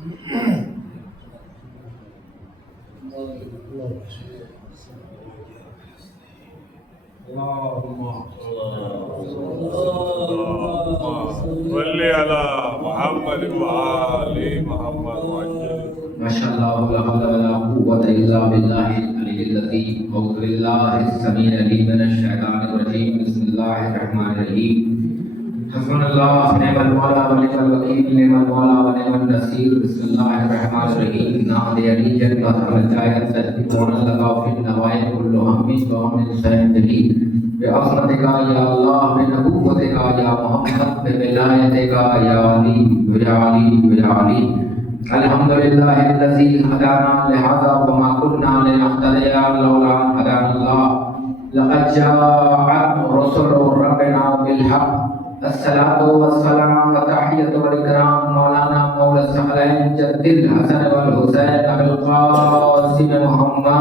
वल्ले अला मोहम्मद व आले मोहम्मद वअज्जल। माशाअल्लाह ला हौला वला कुव्वता इल्ला बिल्लाहिल अलिय्यिल अज़ीम। औज़ु बिल्लाहिस समीइल अलीम मिनश शैतानिर रजीम। बिस्मिल्लाहिर रहमानिर रहीम। हस्बुनल्लाह व निअमल मौला व निअमल वकील। निअमल मौला व निअमन नसीर। बिस्मिल्लाहिर रहमानिर रहीम। नाम अली जन्नत मजायत तस्बीहुन लगा फिन नवाइल कुल्लु हम्मिन व हम्मिन सैयदली बेअज़मतिका या अल्लाह बेनबुव्वतिका या मोहम्मद बेविलायतिका या अली या अली या अली। अल्हम्दुलिल्लाहिल्लज़ी हदाना लिहाज़ा व मा कुन्ना लिनहतदिया लौला अन हदानल्लाह। लक़द जाअत रुसुलु रब्बिना बिल हक़्क़। अस्सलातु वस्सलाम व तहियतु वल इकराम मौलाना मौला सहलैन जद्दिल हसन वल हुसैन अबुल क़ासिम मुहम्मद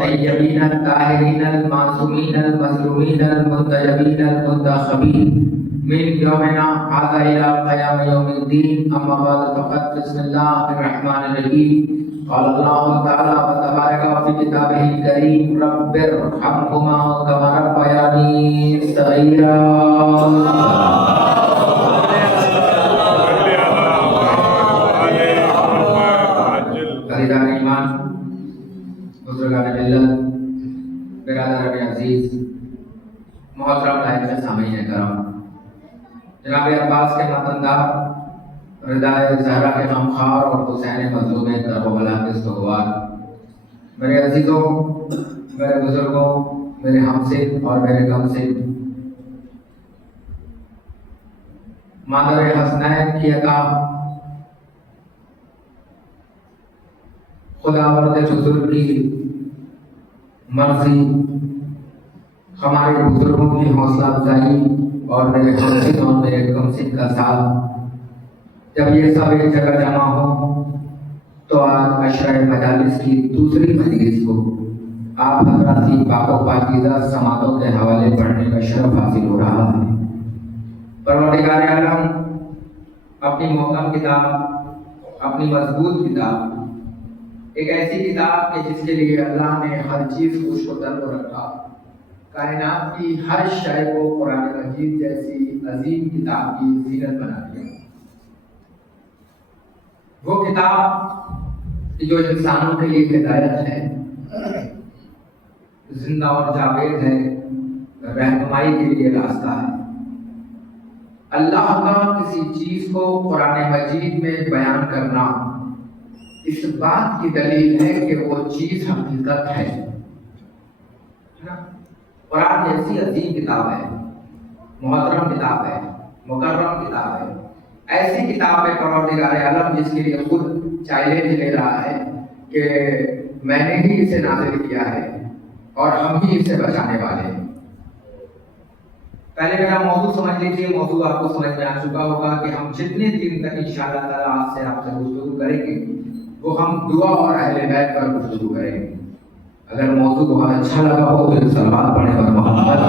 तय्यबीन ताहिरीन मासूमीन मज़लूमीन मुतय्यबीन मुंतखबीन मिन यौमिना हाज़ा इला क़याम यौमिद्दीन। अम्मा बाद फ़क़द बिस्मिल्लाहिर रहमानिर रहीम। क़ाल अल्लाहु तआला व तबारक फ़ी किताबिहिल करीम रब्बिरहम्हुमा कमा रब्बयानी सग़ीरा। अज़ीज़ान ईमान, बुज़ुर्गान मिल्लत, बिरादरान अज़ीज़, मोहतरम नाइब सामीन करम, जनाब अब्बास के मतनदार, रिदाए ज़हरा के गमख़ार और हुसैन मज़लूम करबला के सुगवार, मेरे अज़ीज़ों, मेरे बुज़ुर्गों, मेरे हमसिन और मेरे गमसिन, मादर हसनैन की अता खुदावंद बुजुर्ग की मर्जी, हमारे बुजुर्गों की हौसला अफजाई और मेरे हमसिन और मेरे गमसिन का साथ, जब ये सब एक जगह जमा हो तो आज अशरा मजालिस की दूसरी मजलिस को आप हज़रात की पाको पाकीज़ा समातों के हवाले पढ़ने का शरफ हासिल हो रहा है। परवरदिगार आलम अपनी मोहकम किताब, अपनी मजबूत किताब, एक ऐसी किताब के जिसके लिए अल्लाह ने हर चीज़ को शुतर को रखा, कायनात की हर शय को कुरान मजीद जैसी अजीम किताब की जीनत बना दिया। वो किताब जो इंसानों के लिए हिदायत है, जिंदा और जावेद है, रहनुमाई के लिए रास्ता है। अल्लाह का किसी चीज को कुरान मजीद में बयान करना इस बात की दलील है कि वो चीज हकीकत है ना। कुरान जैसी अजीम किताब है, मुहतरम किताब है, मुकर्रम किताब है, ऐसी किताब है परवरदिगार आलम जिसके लिए खुद चैलेंज ले रहा है कि मैंने ही इसे नाज़िल किया है और हम ही इसे बचाने वाले हैं। पहले मेरा मौजूद समझ लीजिए, मौजूद आपको समझ में आ चुका होगा कि हम जितने दिन तक इंशाअल्लाह ताला आज से आपसे गुफ्तगू करेंगे वो हम दुआ और अहले बैत पर गुफ्तगू करेंगे। अगर मौजूद बहुत अच्छा लगा हो तो सलावत पढ़े और मोहम्मद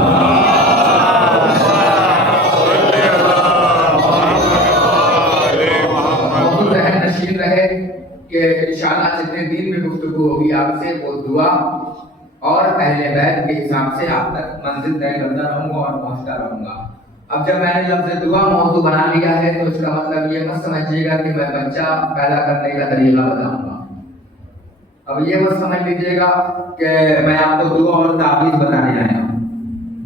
मौजूद रहन नशीन रहे कि इंशाअल्लाह जितने दिन में गुफ्तगू होगी आपसे वो दुआ और अहले बैत के हिसाब से आप तक मंजिल तय करता रहूंगा और पहुंचता रहूंगा। अब जब मैंने लफ्ज़ दुआ मौजू बना लिया है तो इसका मतलब ये मत समझिएगा कि मैं बच्चा पैदा करने का तरीका बताऊंगा। अब ये मत समझ लीजिएगा कि मैं आपको दुआ और ताबीज़ बताने आया हूँ।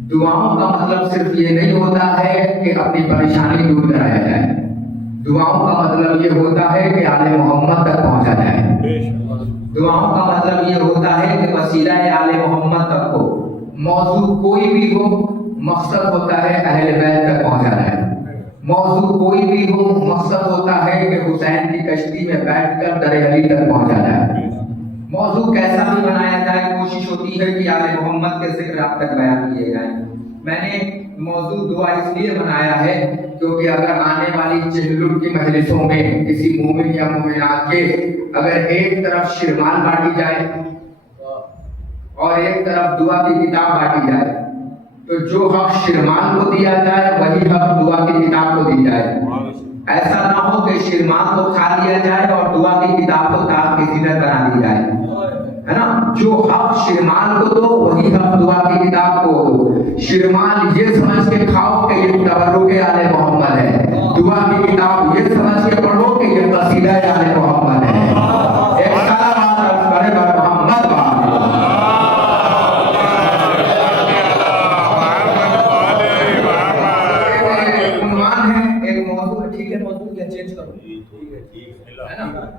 दुआओं का मतलब सिर्फ ये नहीं होता है कि अपनी परेशानी दूर कराया जाए, दुआओं का मतलब ये होता है कि आले मोहम्मद तक पहुंचा जाए। दुआओं का मतलब ये होता है कि वसीला आले मोहम्मद तक हो, मौजू कोई भी हो, मकसद होता है अहले बैत तक पहुंचाना है। मौजू कोई भी हो, मकसद होता है कि हुसैन की कश्ती में बैठकर दर अली तक पहुंचाना है। मौजू कैसा भी बनाया जाए, कोशिश होती है कि आले मोहम्मद के जिक्र आप तक बयान किए जाए। मैंने मौजू दुआ इसलिए बनाया है क्योंकि अगर आने वाली चहलुल की मजलिसों में किसी मोमिन या मोमिनात के अगर एक तरफ शिरमाल बांटी जाए और एक तरफ दुआ की किताब बांटी जाए तो तो जो हक शिरमान को दिया जाए वही हक दुआ की किताब को दी जाए। ऐसा ना हो कि शिरमान को खा लिया जाए और दुआ की किताब को ताक की जीनत बना दी जाए, है ना। जो हक शिरमान को दो वही हक दुआ की किताब को दो। शिरमान ये समझ के खाओ कि ये तबर्रुक आले मोहम्मद है, दुआ की किताब ये समझ के पढ़ो कि ये कसीदा आले मोहम्मद है। एक सलावत अर्ज़ करें बर मोहम्मद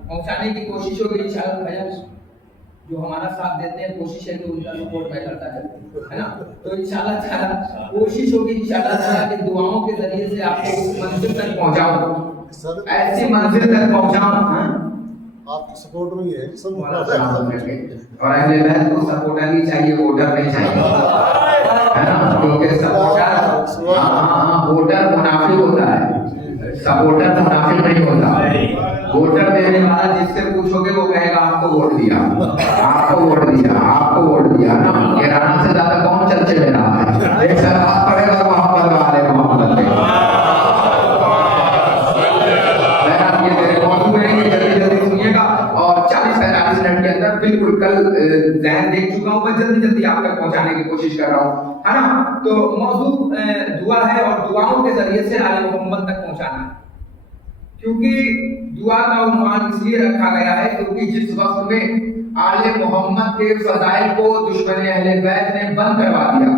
पहुंचाने की कोशिश होगी इंशाअल्लाह। भैया जो हमारा साथ देते हैं कोशिश है कि उनका सपोर्ट मैं करता है ना। तो इंशाअल्लाह ताला कोशिश होगी इंशाअल्लाह ताला कि दुआओं के जरिए से आपको उस मंजिल तक पहुंचाऊं, ऐसी मंजिल तक पहुंचाऊं। आपकी सपोर्ट में है सब और अहले बैत को सपोर्टर ही चाहिए, वोटर नहीं चाहिए, है ना। क्योंकि सपोर्टर वोटर मुनाफिक होता है, सपोर्टर मुनाफिक नहीं होता। वोटर देने वाला जिससे पूछोगे वो कहेगा आपको वोट दिया, आपको वोट दिया, आपको वोट दिया ना। किराना से ज्यादा कौन चर्चे में रहा है। एक सलावत पढ़ेगा मोहम्मद वाले मोहम्मद पे। मैं आप ये मेरे मौजूद रहेंगे, जल्दी जल्दी सुनिएगा और 40-45 मिनट के अंदर बिल्कुल कल ज़हन देख चुका हूँ मैं, जल्दी जल्दी आप तक पहुंचाने की कोशिश कर रहा हूँ, है ना। तो मौजूद दुआ है और दुआओं के जरिए से आले मोहम्मद तक पहुंचाना है। क्योंकि दुआ का उन्वान इसलिए रखा गया है क्योंकि जिस वक्त में आले मोहम्मद के फजाइल को दुश्मन अहले बैत ने बंद करवा दिया,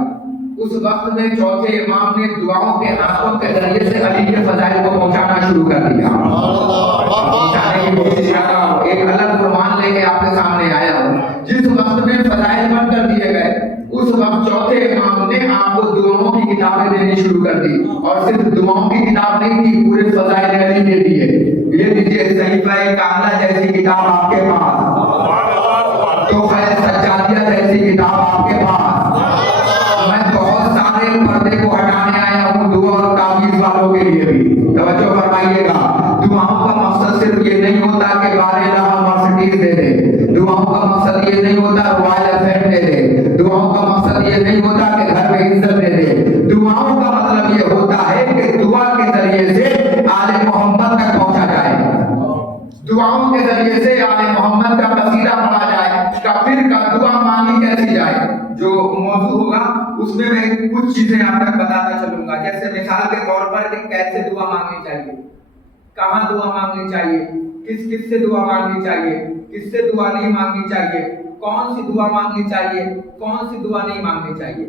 उस वक्त में चौथे इमाम ने दुआओं के आंसुओं के जरिए से अली के फजाइल को पहुंचाना शुरू कर दिया। पहुंचाने की कोशिश कर रहा हूं, एक अलग कुर्बान लेके आपके सामने आया हूं। जिस वक्त में फजाइल बंद कर दिए गए उस वक्त चौथे इमाम ने आपको दुआओं की किताबें देनी शुरू कर दी। और सिर्फ दुआओं की किताब नहीं थी, पूरे फजाइल अली के दिए। ये लीजिए सहीफा कामला जैसी किताब आपके पास, तो सज्जादिया जैसी किताब आपके पास। मैं बहुत सारे पर्दे को हटाने आया हूँ दुआ और तावीज़ वालों के लिए भी। तवज्जो फरमाइएगा, दुआओं का मकसद सिर्फ ये नहीं होता कि बारह मर्सिडीज दे दे, दुआओं का मकसद ये नहीं होता रॉयल एफएम दे दे, दुआओं का मकसद ये नहीं होता कि घर में इज्जत दे दे। दुआओं का मतलब ये होता है कि दुआ के जरिए से आले मोहम्मद तक पहुंचा जाए, दुआओं के जरिए से आले मोहम्मद का कसीदा पढ़ा जाए, फिर का दुआ मांगी कैसी जाए। जो मौजूद होगा उसमें मैं कुछ चीजें आप तक बताता चलूंगा, जैसे मिसाल के तौर पर कि कैसे दुआ मांगनी चाहिए, कहाँ दुआ मांगनी चाहिए, किस किस से दुआ मांगनी चाहिए, किससे दुआ नहीं मांगनी चाहिए, कौन सी दुआ मांगनी चाहिए, कौन सी दुआ नहीं मांगनी चाहिए,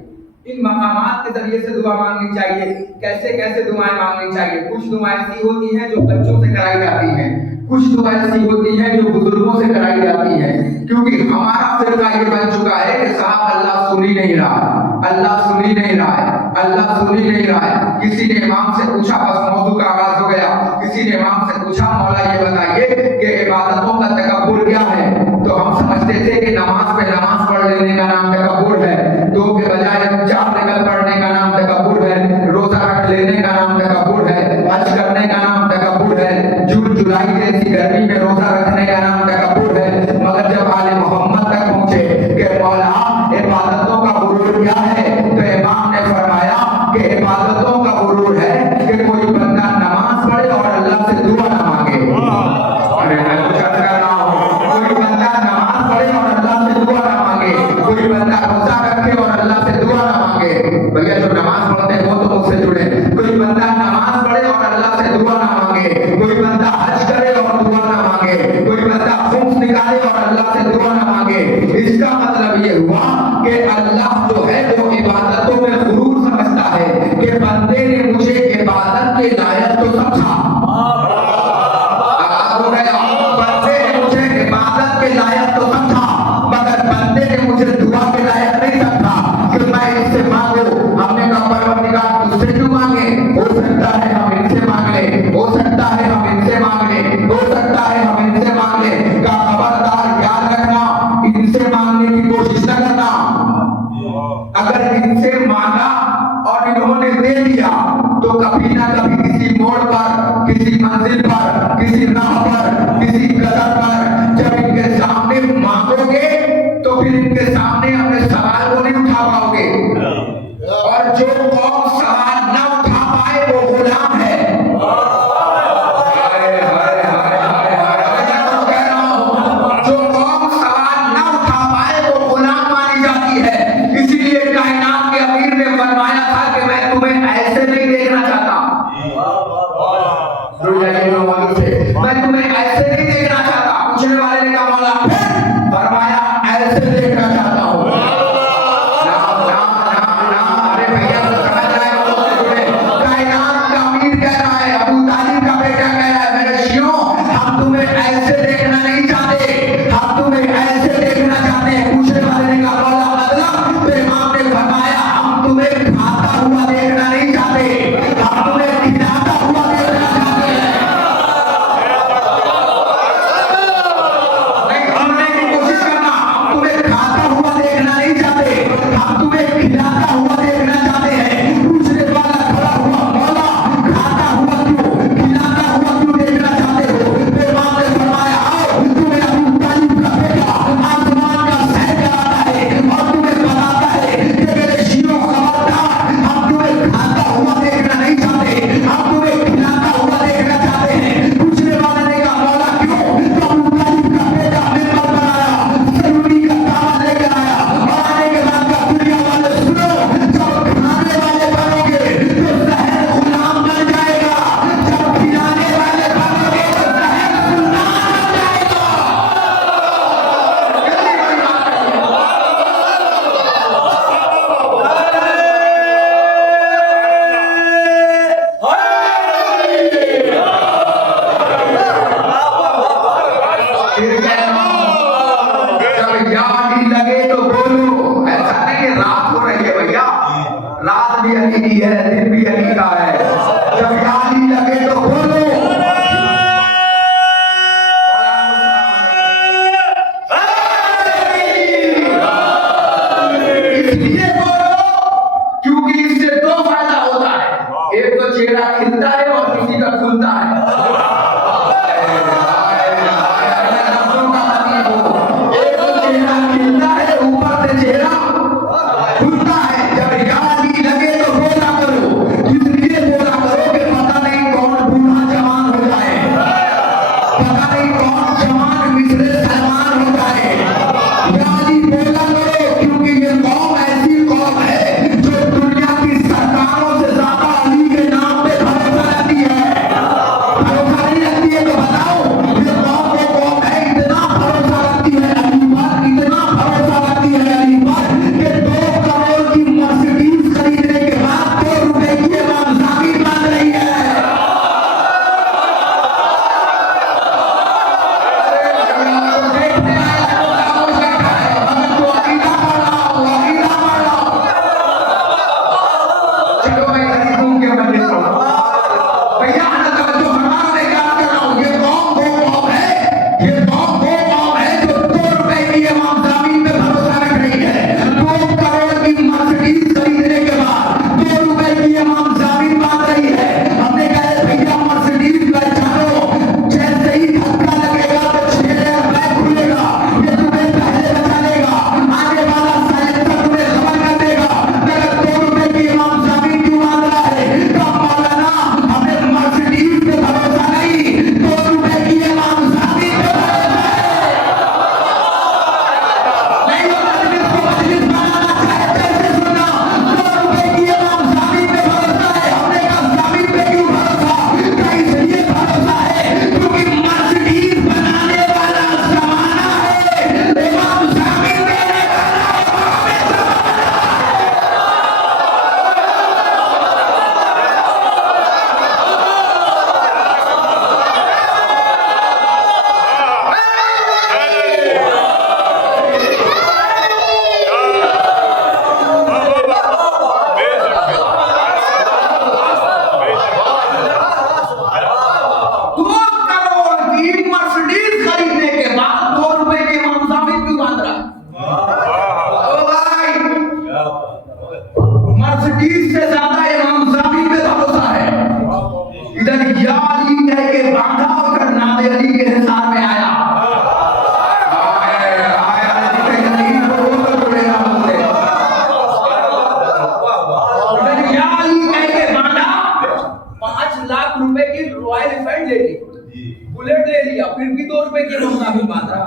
इन मकामात के जरिए से दुआ मांगनी चाहिए, कैसे कैसे दुआएं मांगनी चाहिए। कुछ दुआएं ऐसी होती हैं जो बच्चों से कराई जाती हैं, कुछ दुआएं ऐसी होती हैं जो बुजुर्गों से कराई जाती हैं। क्योंकि हमारा फिरका ये बन चुका है कि साहब अल्लाह सुन ही नहीं रहा, अल्लाह सुन ही नहीं रहा है, अल्लाह सुन ही नहीं रहा है। किसी ने इमाम से पूछा, बस मौजू का आगाज हो गया, किसी ने इमाम से पूछा मौला ये बताइए कि इबादतों का तकब्बुर क्या है। तो हम समझते थे कि नमाज पे नमाज पढ़ लेने का नाम तकब्बुर है, दो के बजाय 4 रकात पढ़ने का नाम तकब्बुर है, रोजा रख लेने का नाम तकब्बुर है, हज करने का नाम तकब्बुर है, जून जुलाई जैसी गर्मी में रोजा रखने का नाम तकब्बुर है। मगर जब आले मोहम्मद तक पहुंचे कि मौला इबादतों का गुरूर क्या है, तो इमाम ने फरमाया कि इबादतों का गुरूर है कि कोई बंदा नमाज पढ़े और अल्लाह से दुआ ना मांगे। अरे मैं कुछ अर्ज कर रहा हूँ, कोई बंदा नमाज पढ़े और अल्लाह से दुआ ना मांगे, कोई बंदा रोजा रखे और अल्लाह से दुआ ना मांगे। भैया जो नमाज पढ़ते हैं वो तो मुझसे जुड़े। कोई बंदा नमाज पढ़े और अल्लाह से दुआ ना मांगे, कोई बंदा हज करे और दुआ ना मांगे, कोई बंदा खुम्स निकाले और अल्लाह से दुआ ना मांगे। इसका मतलब ये हुआ कि अल्लाह जो है वो इबादतों में गुरूर समझता है कि बंदे ने मुझे इबादत के लायक तो समझा, बंदे ने मुझे इबादत के लायक तो समझा, मगर बंदे ने मुझे दुआ के लायक नहीं समझा कि मैं इससे मांगू। हमने कहा परवरदिगार तुझसे क्यों मांगे, हो सकता है हम इनसे मांग ले, हो सकता है हम इनसे मांग ले, हो सकता है हम इनसे मांग ले। का खबरदार याद रखना, इनसे मांगने की कोशिश न करना। अगर इनसे मांगा और इन्होंने दे दिया तो कभी ना कभी किसी मोड़ पर, किसी मंजिल पर, किसी राह पर, किसी कदम पर जब इनके सामने मांगोगे तो फिर इनके सामने अपने सवाल को नहीं उठा पाओगे। और जो कौम सवाल न उठा पाए वो गुलाम है। हाय हाय हाय हाय हाय, मैं तो कह रहा हूं, जो कौम सवाल न उठा पाए वो गुलाम मानी जाती है। इसीलिए कायनात के अमीर ने फरमाया था कि मैं तुम्हें ऐसे नहीं देखना चाहता। मैं तुम्हें ऐसे नहीं देखना चाहता। पूछने वाले ने कहा मौला फिर? फरमाया ऐसे देखना चाहता हूँ। अरे भैया तो समझ रहे हो, कायनात का अमीर कह रहा है, अबू तालिब का बेटा कह रहा है, मेरे शियों हम तुम्हें ऐसे देखना नहीं चाहते, हम तुम्हें ऐसे देखना चाहते हैं। पूछने वाले ने कहा मौला मतलब? तो इमाम ने फरमाया हम तुम्हें खाता हुआ देखना नहीं चाहते, हम तुम्हें खिलाता हुआ देखना चाहते हैं। नहीं समझने की कोशिश करना, हम तुम्हें खाता हुआ देखना नहीं चाहते, हम तुम्हें खिलाता हुआ देखना चाहते हैं। पूछने वाला खड़ा हुआ मौला खाता हुआ क्यों, खिलाता हुआ क्यों देखना चाहते हो? तो इमाम ने फरमाया आओ तुम्हें अबू तालिब का बेटा आसमान का सैर कराता है और तुम्हें बताता है कि मेरे शियों खबरदार, हम तुम्हें खाता हुआ देखना नहीं चाहते, हम तुम्हें खिलाता हुआ देखना चाहते हैं। पूछने वाले ने कहा मौला क्यों? तो अबू तालिब का बेटा मिंबर बनाया, जरूरी का दावा लेकर आया और आने के बाद का दुनिया वाले सुनो, जब खाने वाले बनोगे तो जहर गुलाम बन जाएगा, जब खिलाने वाले बनोगे तो जहर सुल्तान बन जाएगा। फिर कह रहा हूं, जब याद ही लगे तो बोलो। ऐसा नहीं कि रात हो रही है भैया, रात भी अली की है, दिन भी अली का है। जब याद ही लगे तो बोलो। इसलिए बोलो क्योंकि इससे दो फायदा होता है, एक तो चेहरा खिलता है और किसी का खुलता है। एक तो चेहरा खिलता है, ऊपर से चेहरा खुलता है। जब याद ही लगे तो बोला करो, इसलिए बोला करो कि पता नहीं कौन बूढ़ा जवान हो जाए, पता नहीं कौन जवान मिसरे सलमान हो जाए। याद ही बोला करो क्योंकि ये कौम ऐसी कौम है जो दुनिया की सरकारों से ज्यादा अली के नाम पे भरोसा रखती है। भरोसा नहीं रखती है तो बताओ, ये कौम वो कौम है इतना भरोसा रखती है अली पर, इतना भरोसा रखती है अली पर कि 2 करोड़ की मर्सिडीज खरीदने के बाद 2 रुपए की इमाम जामिन मांग रही है। देखने आया तो खामोश बैठा है, मगर जो अकीदा पढ़ रहा हो, अकीदा पढ़ रहा हो। चलो मैं इधर घूम के मंदिर पढ़ा भैया, आना तवज्जो फरमाओ, मैं क्या कर रहा हूँ। ये कौम वो कौम है, ये कौम वो कौम है जो 2 रुपए की इमाम जामिन पे भरोसा रख रही है। 2 करोड़ की मर्सिडीज खरीदने के बाद 2 रुपए की इमाम जामिन मांग रही है। हमने कहा भैया मर्सिडीज बेचो, जैसे ही धक्का लगेगा तो 6,000 रुपए खुलेगा, ये तुम्हें पहले बचा लेगा, आने वाला साइलेंसर तुम्हें खबर कर देगा। मगर 2 रुपए की इमाम जामिन क्यों मांग रहा है? कब मौलाना हमें मर्सिडीज पे भरोसा नहीं, 2 रुपए की इमाम जामिन पे भरोसा है। नहीं वो मजलिस को मजलिस बनाना चाहते हैं, सुनना 2 रुपए की इमाम जामिन पे भरोसा है। हमने कहा जामिन पे क्यों भरोसा? कहा इसलिए भरोसा है क्योंकि मर्सिडीज बनाने वाला जमाना है, इमाम जामिन देने वाला खरीदने के बाद 2 रुपए के इमाम जामिन क्यों मांग रहा है? ओ भाई, मर्सिडीज से ज्यादा इमाम जामिन पे भरोसा है। इधर या अली कह के बांधा और फिर नादे अली के हिसाब में आया। आया अली के नहीं तो वो तो जुड़ेगा मुझसे। के रहूंगा भी बात रहा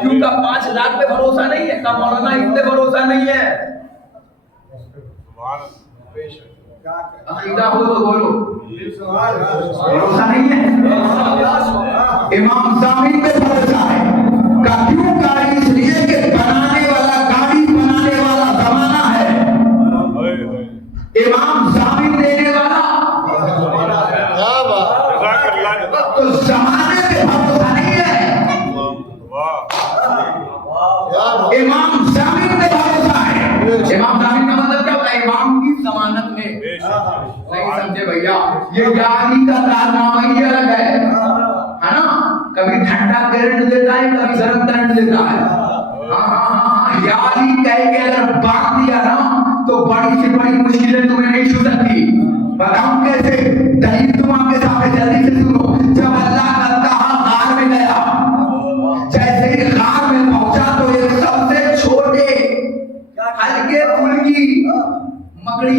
क्यों का 5 लाख पे भरोसा नहीं है का मौलाना इस पे भरोसा नहीं है अकीदा हो तो बोलो भरोसा नहीं है इमाम जामिन पे भरोसा है का क्यों का इसलिए कि बनाने वाला गाड़ी बनाने वाला जमाना है इमाम जामिन देने वाला तो जमाने पे भरोसा नहीं है इमाम जामिन पे भरोसा है इमाम जामिन का मतलब क्या होता है इमाम की जमानत में नहीं समझे भैया ये गाड़ी का कारनामा ही अलग है ना कभी ठंडा करंट देता है कभी गर्म करंट देता है यारी कह के अगर बांध दिया ना तो बड़ी से बड़ी मुश्किलें तुम्हें नहीं छू सकती बताऊं कैसे दलील तुम आपके सामने जल्दी से सुनो जब अल्लाह का कहा गार में गया जैसे ही गार में पहुंचा तो एक सबसे छोटे हल्के फूल की मकड़ी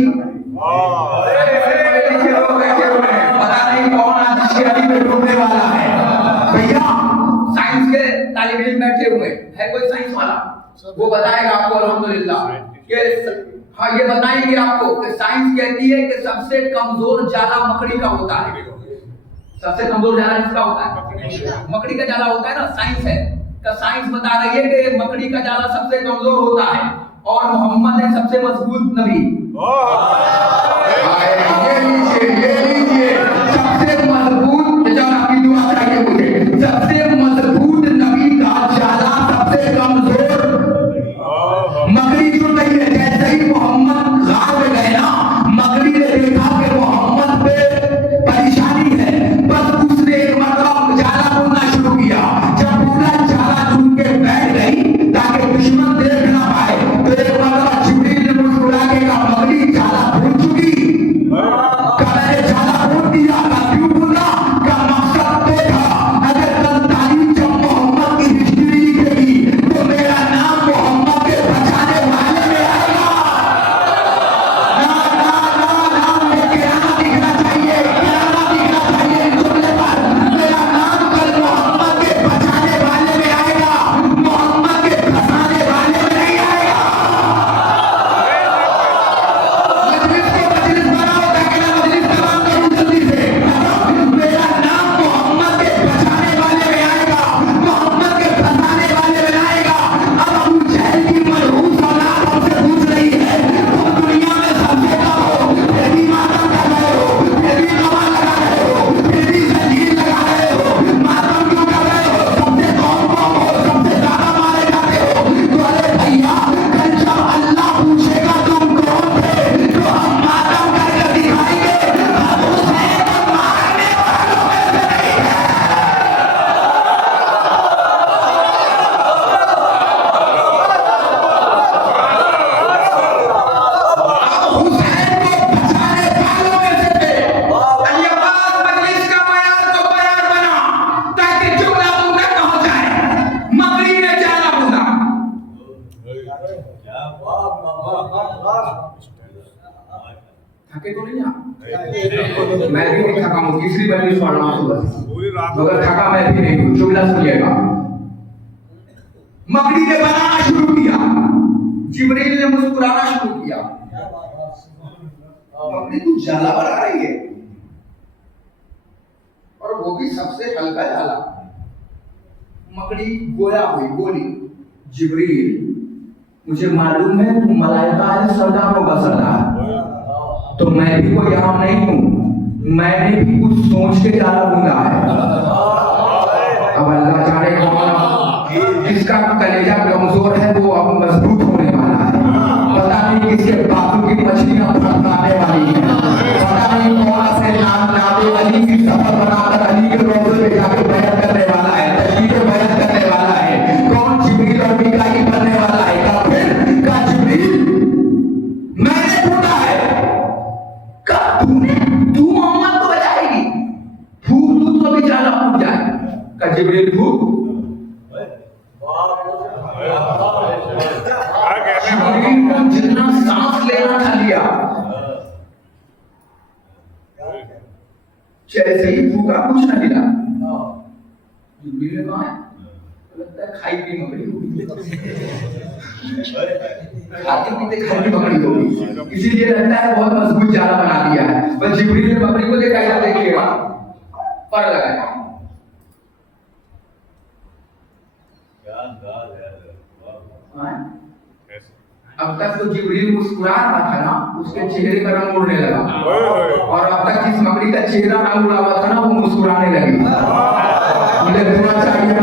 पता नहीं कौन आज जिसके अभी में डूबने वाला है भैया साइंस के तालिब इल्म बैठे हुए है कोई साइंस वाला वो बताएगा आपको अल्हम्दुलिल्लाह कि हाँ ये बताएंगे आपको कि साइंस कहती है कि सबसे कमजोर जाला मकड़ी का होता है सबसे कमजोर जाला किसका होता है मकड़ी का जाला होता है ना साइंस है का साइंस बता रही है कि मकड़ी का जाला सबसे कमजोर होता है और मोहम्मद है सबसे मजबूत नबी ये लीजिए सबसे मजबूत आपकी दुआ चाहिए मुझे सबसे मजबूत नबी का जाला सबसे कमजोर मकड़ी क्यों नहीं है जैसे ही मोहम्मद गार में गए ना मकड़ी ने देखा कि मोहम्मद पे परेशानी है बस उसने एक मतलब जाला बुनना शुरू किया जब पूरा जाला चुन के बैठ गई ताकि दुश्मन देख ना पाए तो एक मतलब जिब्रील ने मुस्कुरा के कहा मकड़ी जाला भूल चुकी मैंने जाला भूल दिया था क्यों बोला का मकसद तो था अगर कल तारीख जब मोहम्मद की हिस्ट्री लिखेगी तो मेरा नाम मोहम्मद के बचाने वाले में आएगा दिखना चाहिए जुमले पर मेरा नाम कल मोहम्मद के बचाने वाले में आएगा मोहम्मद के फंसाने वाले में नहीं आएगा मजलिस को मजलिस बनाओ ताकि मैं मजलिस तमाम करूं जल्दी से मेरा नाम मोहम्मद के बचाने वाले में आएगा मोहम्मद के फंसाने वाले में आएगा अब अबू जहल की मलऊस औलाद हमसे पूछ रही है तुम दुनिया में सबसे कम हो फिर भी मातम कर रहे हो फिर भी कमा लगा रहे हो फिर भी जंजीर लगा रहे हो मातम क्यों कर रहे हो सबसे कौन हो सबसे ज्यादा मारे जाते हो तो अरे भैया कल जब अल्लाह पूछेगा तुम कौन थे तो हम मातम करके दिखाएंगे हम हुसैन को मारने वालों में से नहीं है हुसैन को बचाने वालों में से थे अली अब्बास मजलिस का बयान तो बयान बना ताकि जुमला तुम तक पहुंच जाए मकड़ी ने जाला बुना थके तो नहीं आप मैं भी नहीं थका हूँ तीसरी बार भी पढ़ रहा हूँ पूरी रात मगर थका मैं भी नहीं हूँ जुमला सुनिएगा मकड़ी ने बनाना शुरू किया जिब्रील ने मुस्कुराना शुरू किया मकड़ी तू जाला बना रही है और वो भी सबसे हल्का जाला मकड़ी गोया हुई बोली जिब्रील मुझे मालूम है तू मलाइका है सरदारों का सरदार तो मैं भी कोई आम नहीं हूँ मैंने भी कुछ सोच के जाला बुना है अब अल्लाह जाने कौन जिसका कलेजा कमजोर है वो अब मजबूत होने वाला है पता नहीं किसके बातों की मछलियां फड़फड़ाने वाली है पता नहीं कौन से नाबे अली की सफर बनाकर अली के रोज़े पे जाकर बयान करने वाला है तस्वीरें बयान करने वाला है कौन जिब्रील और मीकाईल बनने वाला है का फिर का जिब्रील मैंने ढूंढा है का तू मोहम्मद को बचाएगी फूक तू तो भी जाला फूट जाए का जिब्रील फूक जिब्रील को जितना सांस लेना था लिया जैसे ही फूका कुछ न मिला जिब्रील ने कहा है, लगता है खाई पी मकड़ी होगी, खाते पीते खाई पी मकड़ी होगी, इसीलिए लगता है बहुत मजबूत जाला बना दिया है। बस जिब्रील ने मकड़ी को देखा, या देखिएगा पर लगाया। अब तक तो जिब्रील मुस्कुरा रहा था ना, उसके चेहरे का रंग उड़ने लगा, और अब तक जिस मकड़ी का चेहरा रंग उड़ा हुआ था ना, वो मुस्कुराने लगी। मुझे थोड़ा चाहिए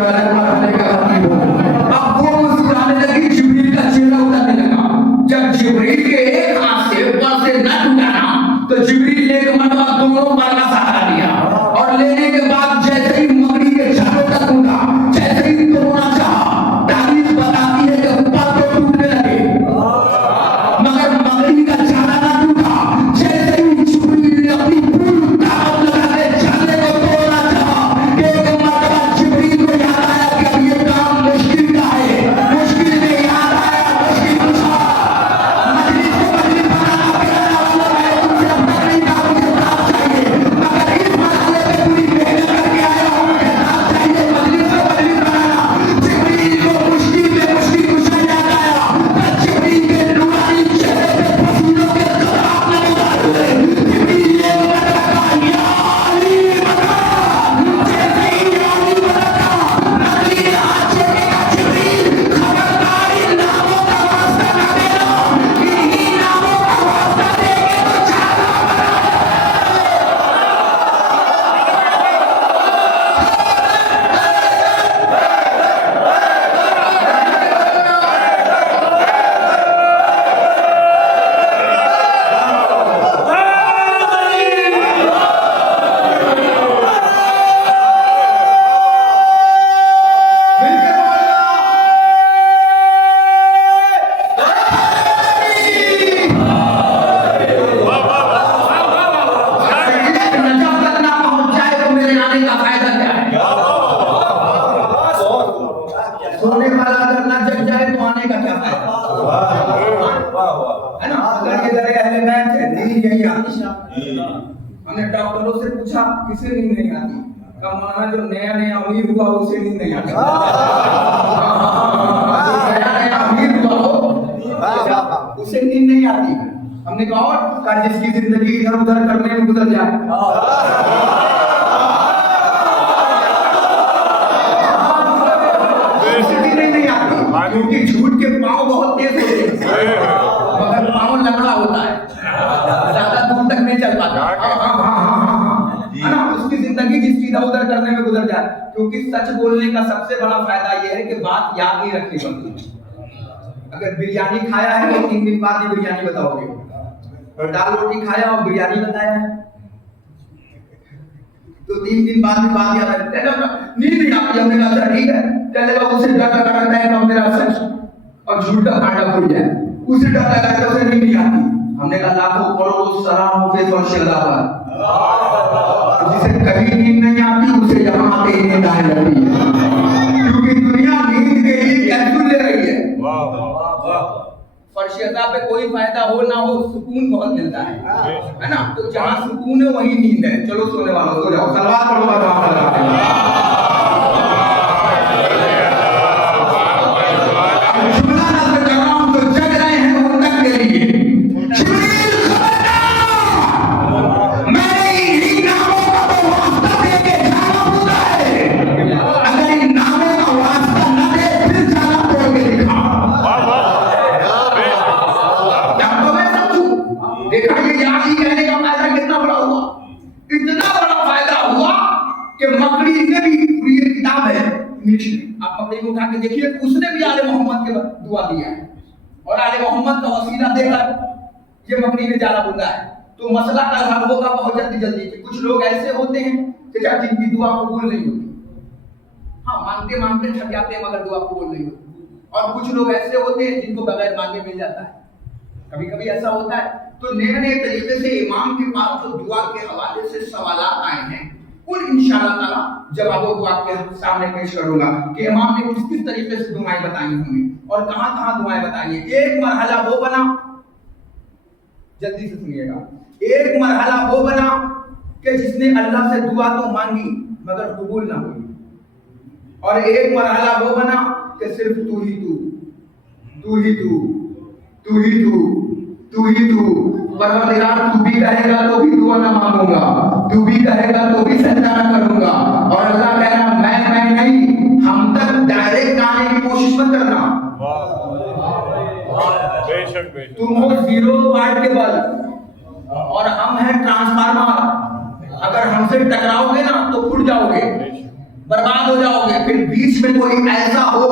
अब वो मुस्कुराने लगी, जिब्रील का चेहरा उड़ने लगा। जब जिब्रील के एक हाथ से ऊपर से न टूटा ना, तो जिब्रील ने एक मरतबा दोनों पर का सहारा लिया, और लेने के बाद जैसे ही मकड़ी के चारों तक उठा, जैसे ही तोड़ना चाहा, तारीफ बताती है कि ऊपर तो टूटने लगे, मगर मकड़ी का चारा ना टूटा। जैसे ही जिब्रील ने अपनी पूरी ताकत लगा के चारे को तोड़ना चाहा, एक मरतबा जिब्रील को याद आया कि अब ये काम मुश्किल का है। मुश्किल में याद आया, मुश्किल पूछा, मजलिस को मजलिस बनाना प्यारा वाला है, तुमसे अब मकड़ी का मुझे साथ चाहिए, मगर इस मसले पे पूरी मेहनत करके आया हूं, मुझे साथ चाहिए, मजलिस को मजलिस बनाना। जिब्रील को मुश्किल में मुश्किल पूछा याद आया, तब जिब्रील के नूरानी चेहरे पे पसीनों के कतरात नमूदार हुए। जिब्रील ने बताया, या अली बता, जैसे ही या अली बता, मकड़ी ने हाथ छेड़ेगा, जिब्रील खबरदार इन नामों का वास्ता न देना, इन्हीं नामों का वास्ता देंगे तो चारा जब तक ना पहुंच जाए तो मेरे आने का फायदा क्या है? सोने वाला अगर ना जग जाए तो आने का क्या फायदा है ना? अगर ये तरह अहले बैत है, नींद नहीं आती। हमने डॉक्टरों से पूछा, किसे नींद नहीं आती? का माना जो नया नया अमीर हुआ उसे नींद नहीं आती। नया नया अमीर हुआ हो उसे नींद नहीं आती। हमने कहा और का जिसकी जिंदगी इधर उधर करने में गुजर जाए, नहीं आती, क्योंकि झूठ के पांव बहुत तेज होते हैं, मगर पांव लंगड़ा होता है, ज्यादा दूर तक नहीं चल पाता। है ना? उसकी जिंदगी जिसकी इधर उधर करने में गुजर जाए, क्योंकि सच बोलने का सबसे बड़ा फायदा यह है कि बात याद नहीं रखनी पड़ती। अगर बिरयानी खाया है तो 3 दिन बाद ही बिरयानी बताओगे, और दाल रोटी खाया और बिरयानी बताया है तो 3 दिन बाद भी बात याद है। नींद नहीं आती, हमने कहा ठीक है, चलेगा उसे डर लगा रहता है तो मेरा सच और झूठ का भांडा खुल जाए, उसे डर लगा है उसे नींद नहीं आती। हमने कहा लाखों करोड़ों सलाम हो फेस और शिला पर, जिसे कभी नींद नहीं आती उसे यहाँ आते ही नींद आने लगती है, क्योंकि दुनिया नींद के लिए कैलकुलेट ले रही है। वाह वाह वाह। फर्शियता पे कोई फायदा हो ना हो, सुकून बहुत मिलता है ना? तो जहाँ सुकून है वही नींद है। चलो सोने वालों सो जाओ, सलवात पढ़ो, जुमला नज़र कर रहा हूं, जो जग रहे हैं उन तक के लिए जिब्रील खबरदार, मैंने इन्हीं नामों का तो वास्ता दे के जाना होता है, अगर इन नामों का वास्ता न दे फिर जाना तोड़ के दिखा। देखा ये याद ही कहने का फायदा कितना बड़ा हुआ, इतना बड़ा फायदा हुआ कि मकड़ी ने भी, ये किताब है इंग्लिश में, आप मकड़ी को उठा के देखिए, उसने भी आले मोहम्मद के दुआ दिया है, और आले मोहम्मद का वसीला देकर ये मकड़ी ने जाला बुंदा है। तो मसला कल हल होगा बहुत जल्दी जल्दी। कुछ लोग ऐसे होते हैं कि जिनकी दुआ कबूल नहीं होती, हाँ मांगते मांगते थक जाते हैं मगर दुआ कबूल नहीं होती, और कुछ लोग ऐसे होते हैं जिनको बगैर मांगे मिल जाता है। कभी कभी ऐसा होता है। तो नए नए तरीके से इमाम के पास जो दुआ के हवाले से सवालात आए हैं, उन इंशाअल्लाह ताला जवाबों को आपके सामने पेश करूंगा कि इमाम ने किस किस तरीके से दुआएं बताई होंगी और कहां कहां दुआएं बताई हैं। एक मरहला वो बना, जल्दी से सुनिएगा, एक मरहला वो बना कि जिसने अल्लाह से दुआ तो मांगी मगर कबूल ना हुई। और एक मरहला वो बना कि सिर्फ तू ही तू, तू ही तू, तू ही तू, तू ही तू। परवरदिगार तू भी कहेगा तो भी दुआ ना मांगूंगा, तू भी कहेगा तो भी सजदा ना करूंगा। और अल्लाह कह रहा मैं नहीं, हम तक डायरेक्ट आने की कोशिश मत करना। बेशक बेशक। तुम हो 0 वाट के बल्ब और हम हैं ट्रांसफार्मर। अगर हमसे टकराओगे ना तो फूट जाओगे, बर्बाद हो जाओगे। फिर बीच में कोई ऐसा हो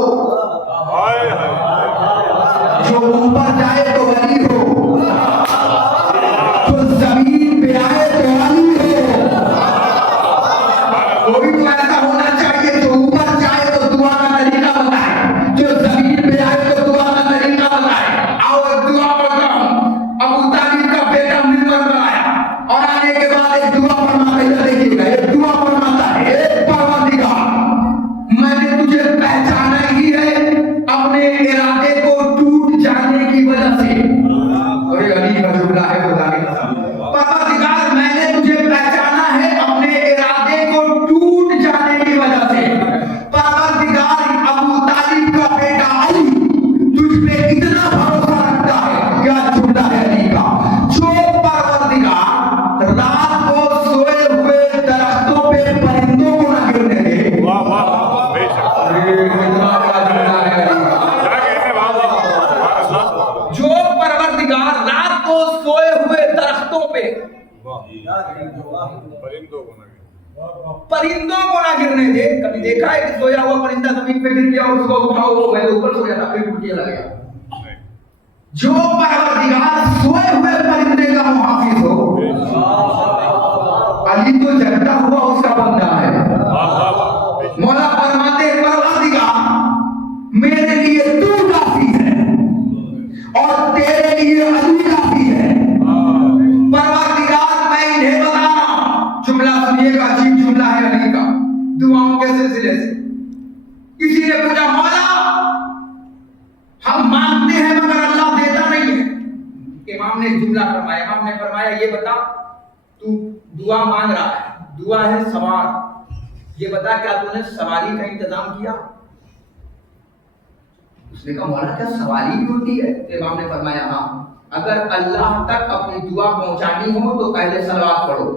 हाय हाय जो ऊपर जाए तो वली हो, जो जमीन पे आए तो वली हो। कोई तो ऐसा होना चाहिए जो ऊपर जाए तो दुआ का तरीका बताए, जो जमीन पे आए तो दुआ का तरीका बताए। आओ दुआ पढ़ता हूं। अबू तालिब का बेटा मिंबर पर आया और आने के बाद एक दुआ फरमाता है। देखिएगा, एक दुआ फरमाता है, परवरदिगार मैंने तुझे पहचाना ही है अपने इरादे को टूट जाने की वजह से। अरे अली का जुमला है, खुदा की कसम। परवरदिगार मैंने तुझे पहचाना है अपने इरादे को टूट जाने की वजह से। परवरदिगार अबू तालिब का बेटा अली तुझ पे इतना भरोसा रखता है। क्या जुमला है अली का, जो परवरदिगार रात को सोए हुए दरख्तों पे परिंदों को ना गिरने दे। वाह वाह बेशक। अरे कितना बड़ा जुमला है अली का। क्या कहते हैं बाबा? जो परवरदिगार रात को सोए हुए दरख्तों पे परिंदों को ना गिरने दे। कभी देखा है कि सोया हुआ परिंदा जमीन पे गिर गया और उसको उठाओ, वो पहले ऊपर सो जाता फिर उठ के लग गया। जो परवरदिगार सोए हुए परिंदे का मुहाफिज हो, अली तो जगता हुआ उसका बंदा है। मौला फरमाते परवरदिगार मेरे लिए तू काफी है और तेरे लिए अली काफी है। परवरदिगार मैं इन्हें बता रहा हूं, जुमला सुनिएगा, अजीब जुमला है अली का दुआओं के सिलसिले से। किसी ने पूछा मौला हम मांगते हैं मगर अल्लाह देता नहीं है। इमाम ने जुमला फरमाया, इमाम ने फरमाया ये बता तू दुआ मांग रहा है, दुआ है सवार, ये बता क्या तूने सवारी का इंतजाम किया? उसने कहा मौला क्या सवारी भी होती है? इमाम ने फरमाया हाँ, अगर अल्लाह तक अपनी दुआ पहुंचानी हो तो पहले सलवात पढ़ो।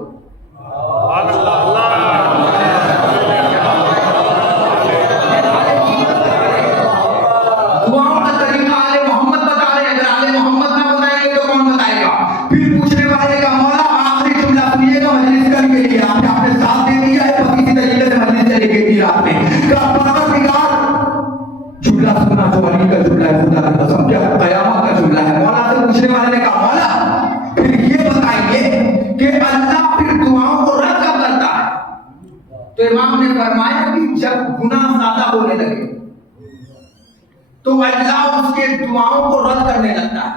दुआओं का तरीका आले मोहम्मद बता रहे हैं, अगर आले मोहम्मद ना बताएंगे तो कौन बताएगा? फिर पूछने वाले का मौला आखिरी जुमला सुनिएगा, मजलिस कर के लिए आपने साथ दे दिया है, पति की तरीके से मजलिस चली गई थी रात में। परवरदिगार जुमला सुना जो अली का जुमला है, खुदा की कसम क्या कयामत का जुमला है। मौला से पूछने वाले ने कहा मौला फिर ये बताइए कि अल्लाह फिर दुआओं को रद्द कब करता है? तो इमाम ने फरमाया कि जब गुनाह ज्यादा होने लगे तो अल्लाह उसके दुआओं को रद्द करने लगता है।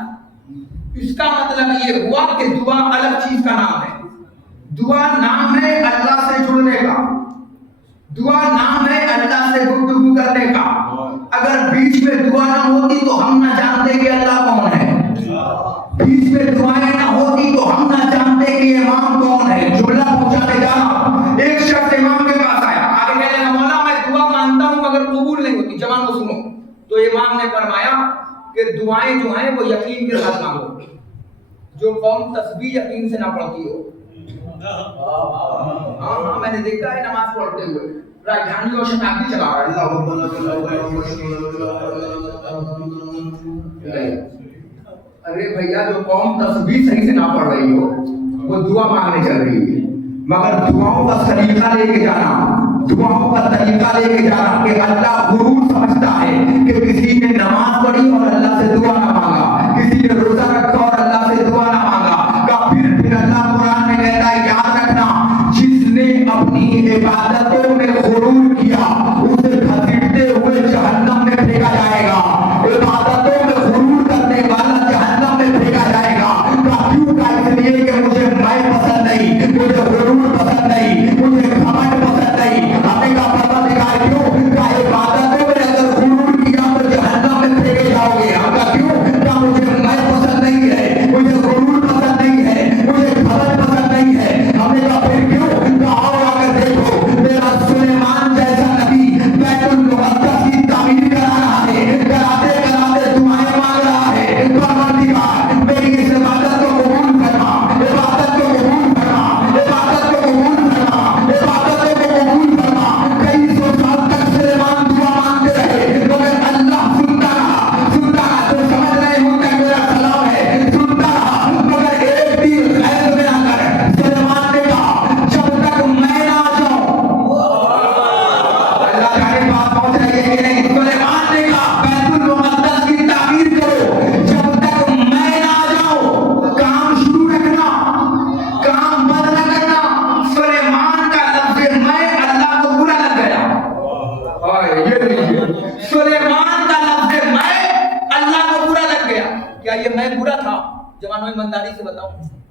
इसका मतलब ये हुआ कि दुआ अलग चीज का नाम है। दुआ नाम है अल्लाह से जुड़ने का, दुआ नाम है अल्लाह से गुफ्तगू करने का। अगर बीच में दुआ ना होती तो हम ना जानते कि अल्लाह कौन है, बीच में दुआएं ना होती तो हम ना जानते कि इमाम कौन है। जुमला पहुंचाने जा रहा हूं, एक शख्स इमाम के पास आया, आगे कहने लगा मौला मैं दुआ मांगता हूं मगर कबूल नहीं होती, जवान को सुनो। तो इमाम ने फरमाया कि दुआएं जो हैं वो यकीन के साथ मांगो। जो कौम तस्बीह यकीन से ना पढ़ती हो, हाँ मैंने देखा है नमाज पढ़ते हुए राजधानी और शताब्दी चला रहा है। अरे भैया जो कौम तस्बीह सही से ना पढ़ रही हो वो दुआ मांगने चल रही है, मगर दुआओं का तरीका लेके जाना, दुआओं का तरीका लेके जाना कि अल्लाह गुरूर समझता है कि किसी ने नमाज पढ़ी और अल्लाह से दुआ ना मांगा, किसी ने रोजा रखा और अल्लाह से दुआ ना मांगा का फिर अल्लाह कुरान में कहता है याद रखना जिसने अपनी इबादतों में गुरूर किया उसे घसीटते हुए जहन्नम में फेंका जाएगा। इबादतों में गुरूर करने वाला जहन्नम में फेंका जाएगा। क्यों? का इसलिए कि मुझे मैं पसंद नहीं, मुझे गुरूर पसंद नहीं, मुझे घमंड पसंद नहीं। हमें का परवरदिगार क्यों का इबादतों में अगर गुरूर किया तो जहन्नम में फेंके जाओगे।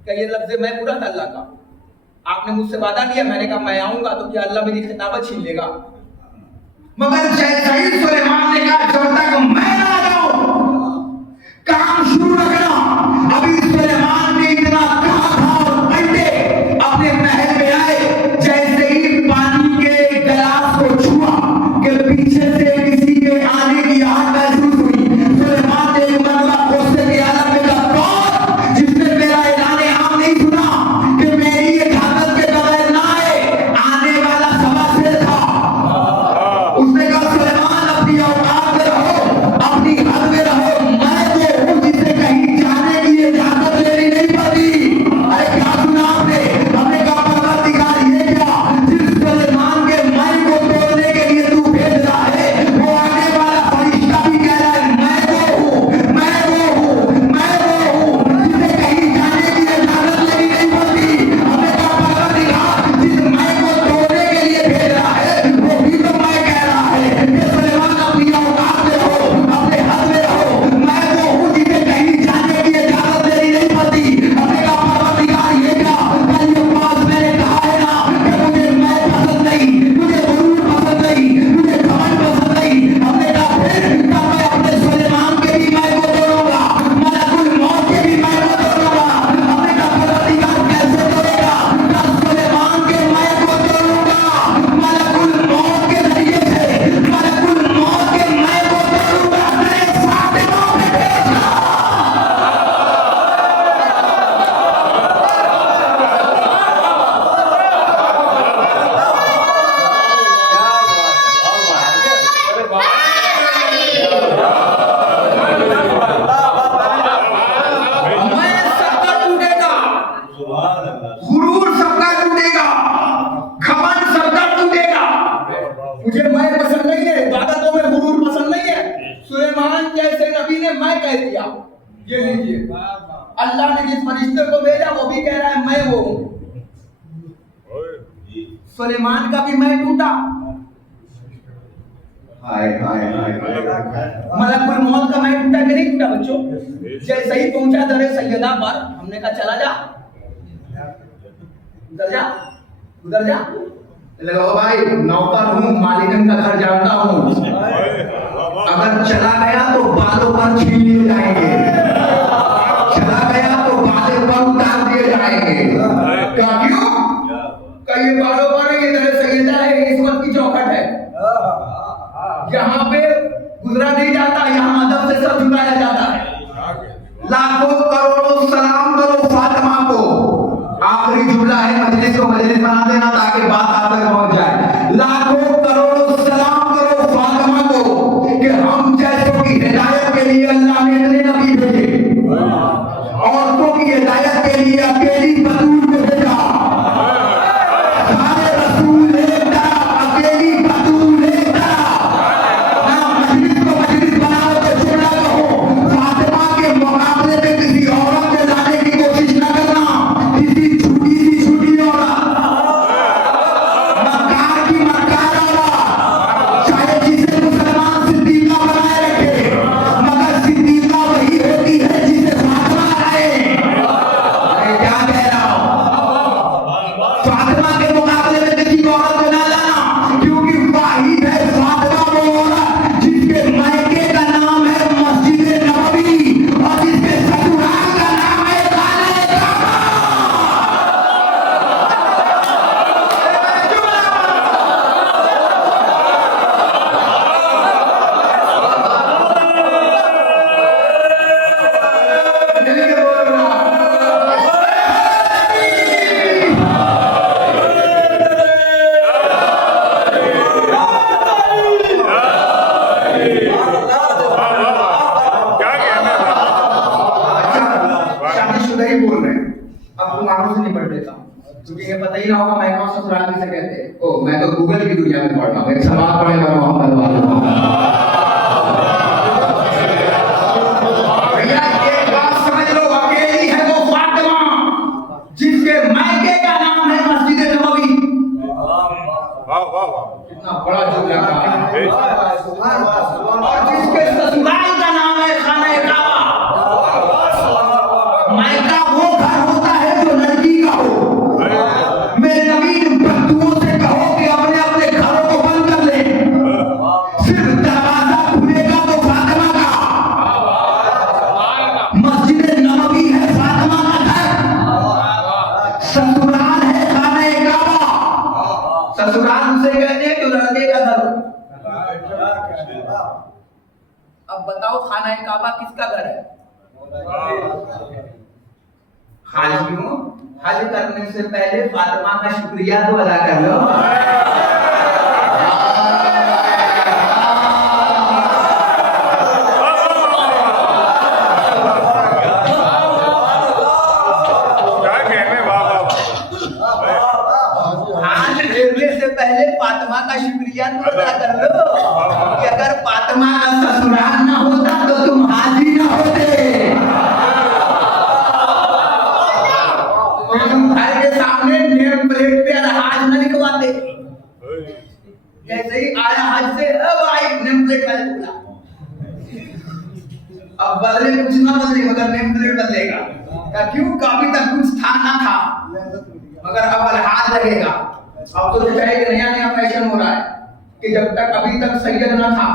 क्या ये लफ्ज़ मैं पूरा था अल्लाह का? आपने मुझसे वादा लिया, मैंने कहा मैं आऊंगा, तो क्या अल्लाह मेरी खिताबत छीन लेगा? मगर जैसे ही सुलेमान ने कहा जब तक मैं ना जाऊं काम शुरू रखना। अभी सुलेमान ने इतना कहा था और अंडे अपने महल में आए, जैसे ही पानी के गिलास को छुआ कि पीछे से किसी के आने की आहट महसूस हुई। सुलेमान ने मरवा गुस्से के आलम में कहा, कौन जिसने मेरा ऐलान आम नहीं सुना कि मेरी ये इजाजत के बगैर ना आए? आने वाला सवा से था। उसने कहा सुलेमान अपनी औकात में रहो, अपनी हद में रहो, मैं वो हूं जिसे कहीं जाने की इजाजत लेनी नहीं पड़ती। अरे क्या सुना आपने? हमने कहा परवरदिगार ये क्या, जिस सुलेमान के मैं को तोड़ने के लिए तू भेज रहा है, वो आने वाला फरिश्ता भी कह रहा है मैं वो हूं, मैं वो हूं, मैं वो हूं जिसे कहीं जाने की इजाजत लेनी नहीं पड़ती। हमने कहा परवरदिगार जिस मैं को तोड़ने के लिए भेज रहा है वो भी तो मैं कह रहा है कि सुलेमान अपनी औकात में रहो, अपने हद में रहो, मैं वो हूं जिसे कहीं जाने की इजाजत लेनी नहीं पड़ती। हमने कहा परवरदिगार ये क्या, कल ये बात मैंने कहा है ना कि मुझे मैं पसंद नहीं, मुझे गुरूर पसंद नहीं, मुझे घमंड पसंद नहीं। हमने कहा फिर कब मैं अपने सुलेमान के भी मैं को तोड़ूंगा, मलकुल मौत के भी मैं को तोड़ूंगा। हमने कहा परवरदिगार कैसे तोड़ेगा? कहा सुलेमान के मैं को तोड़ूंगा, मलकुल मौत के जरिए से मलकुल मौत के मैं को तोड़ूंगा। मेरे फातिमा में भेजना। मैं सबका टूटेगा, गुरूर सबका टूटेगा, घमंड सबका टूटेगा। मुझे मैं पसंद नहीं है, इबादतों में गुरूर पसंद नहीं है। सुलेमान जैसे नबी ने मैं कह दिया। ये लीजिए, अल्लाह ने जिस फरिश्ते को भेजा वो भी कह रहा है मैं वो हूं। सुलेमान का भी मैं टूटा। हाय हाय हाय मलकुल मौत का मैं टूटा कि नहीं टूटा बच्चों? जैसे ही पहुंचा दरे सैयदा पर, हमने कहा चला जा, उधर जा, उधर जा। लो भाई नौकर हूँ, मालिकन का घर जानता हूँ, अगर चला गया तो बालों पर छीन लिए जाएंगे, चला गया तो बालों पर उतार दिए जाएंगे। क्यों? कई बालों पर ये दरे सैयदा है, इस वक्त की चौखट है, यहाँ पे गुजरा नहीं जाता, यहाँ अदब से सब झुकाया जाता है। लाखों करोड़ों सलाम करो फातिमा को। आखिरी जुमला है, मजलिस को मजलिस बना देना ताकि बात आप तक पहुंच जाए। लाखों करोड़ों सलाम करो फातिमा को कि हम जैसों की हिदायत के लिए अल्लाह ने इतने नबी भेजे, औरतों की हिदायत के लिए अकेली बतूल को भेजा। सारे रसूल एक तरफ, अकेली बतूल एक तरफ। मजलिस को मजलिस बनाओ तो जुमला कहो, फातिमा के मुकाबले में किसी औरत को लाने की कोशिश न करना। किसी छोटी सी छोटी औरत, मक्कार की मक्कार औरत, चाहे जिसे मुसलमान सिद्दीका बनाए रखे, मगर सिद्दीका वही होती है जिसे फातिमा लाए। अरे क्या कह रहा हूं? फातिमा के मुकाबले में किसी औरत को ना लाना, क्योंकि वाहिद है फातिमा वो औरत जिसके मायके का नाम है मस्जिद नबवी और जिसके ससुराल का नाम है खाने काबा। क्या कहना शादीशुदा ही बोल रहे हैं। अब कुमारों से निपट लेता हूँ, क्योंकि ये पता ही ना होगा मैं कौन ससुराल किसे कहते हैं। ओ मैं तो गूगल की दुनिया में पढ़ रहा हूँ, एक सवाल पढ़ेगा मोहम्मद वाला। भैया एक बात समझ लो, अकेली है वो फातिमा जिसके मायके का नाम है मस्जिद नबवी। वाह वाह वाह, कितना बड़ा जुमला कहा है। बेशक। और जिसके ससुराल का नाम है खाने काबा। मायका वो घर होता है ससुराल उसे कहते हैं जो लड़के का घर हो। अब बताओ खाना काबा किसका घर है? हाजियों, हज करने से पहले फातिमा का शुक्रिया तो अदा कर लो। पहले फातिमा का शुक्रिया तो अदा कर लो कि अगर फातिमा का ससुराल ना होता तो तुम हाजी ना होते। तुम घर के सामने नेम प्लेट पे हाज न लिखवाते। जैसे ही आया हज से अब आई नेम प्लेट वाले बोला अब बदले कुछ ना बदले मगर नेम प्लेट बदलेगा। क्यों? अभी तक कुछ था ना था मगर अब अलहाज लगेगा। अब तो चाहे कि नया नया फैशन हो रहा है कि जब तक अभी तक सैयद ना था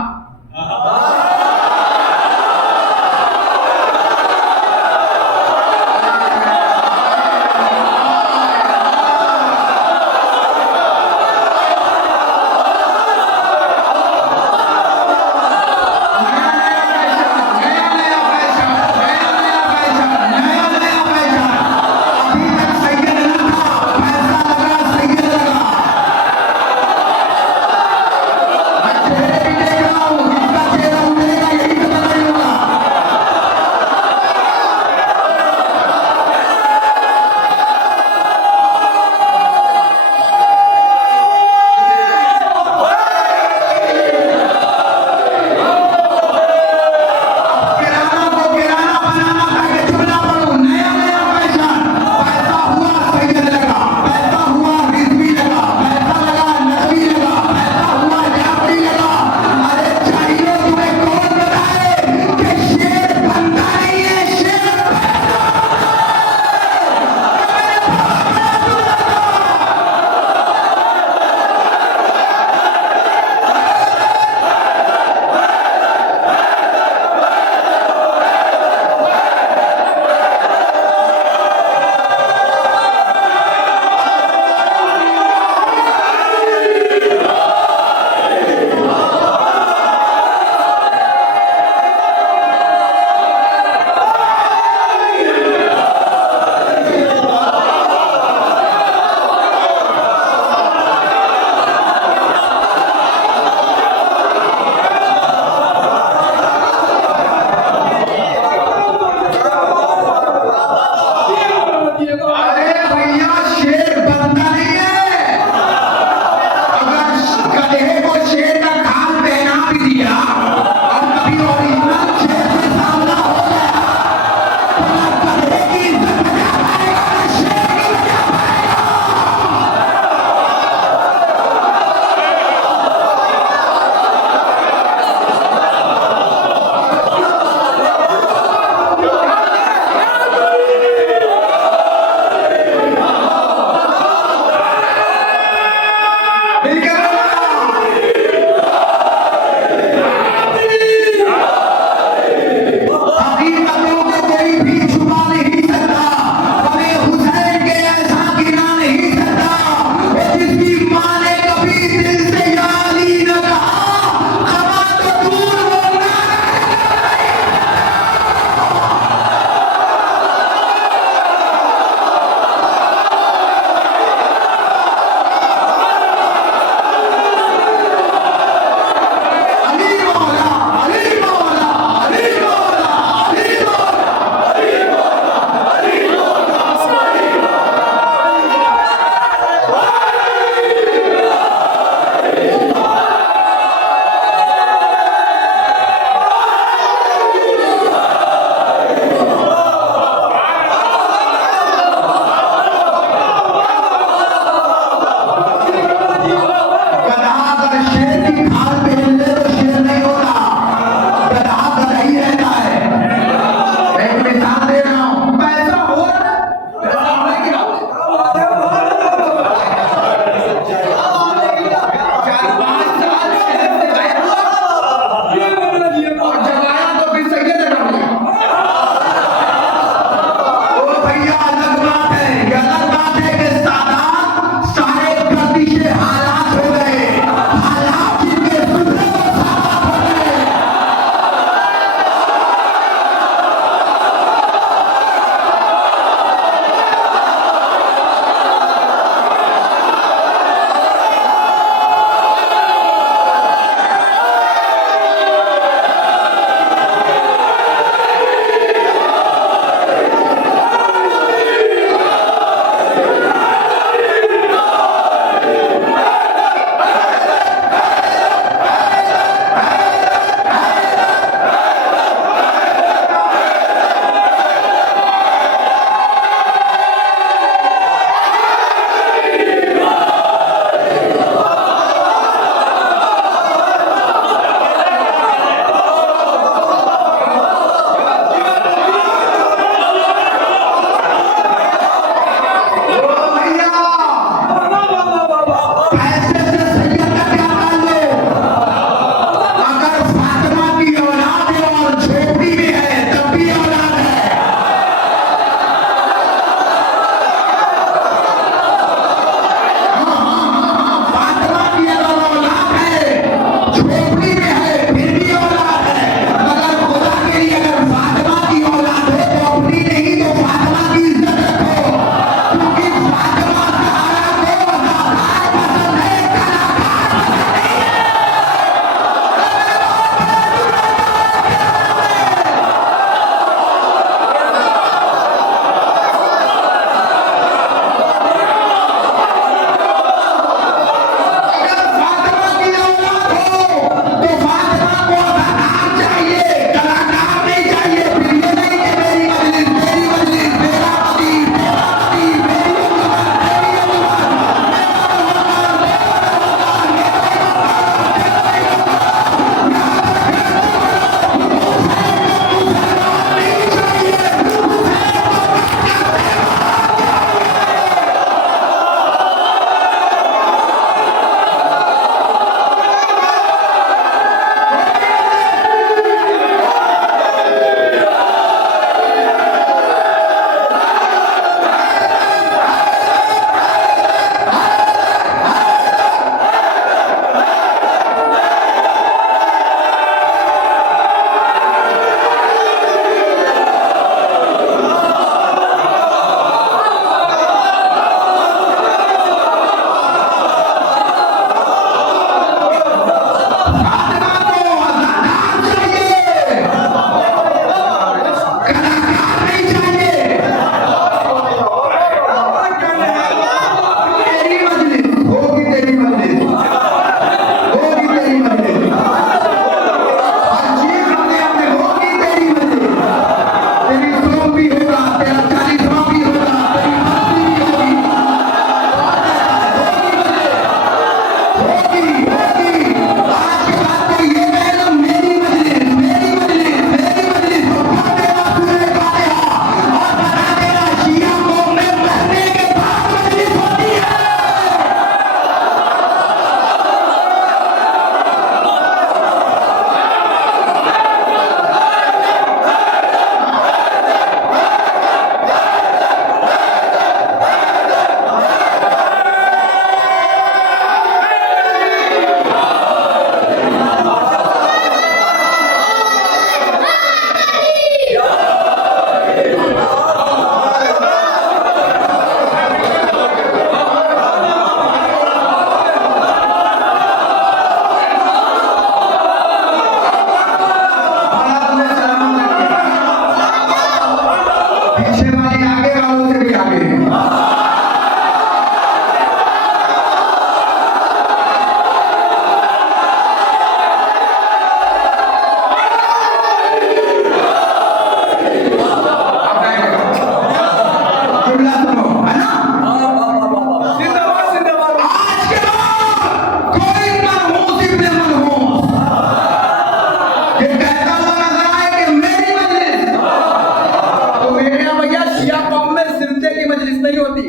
नहीं होती।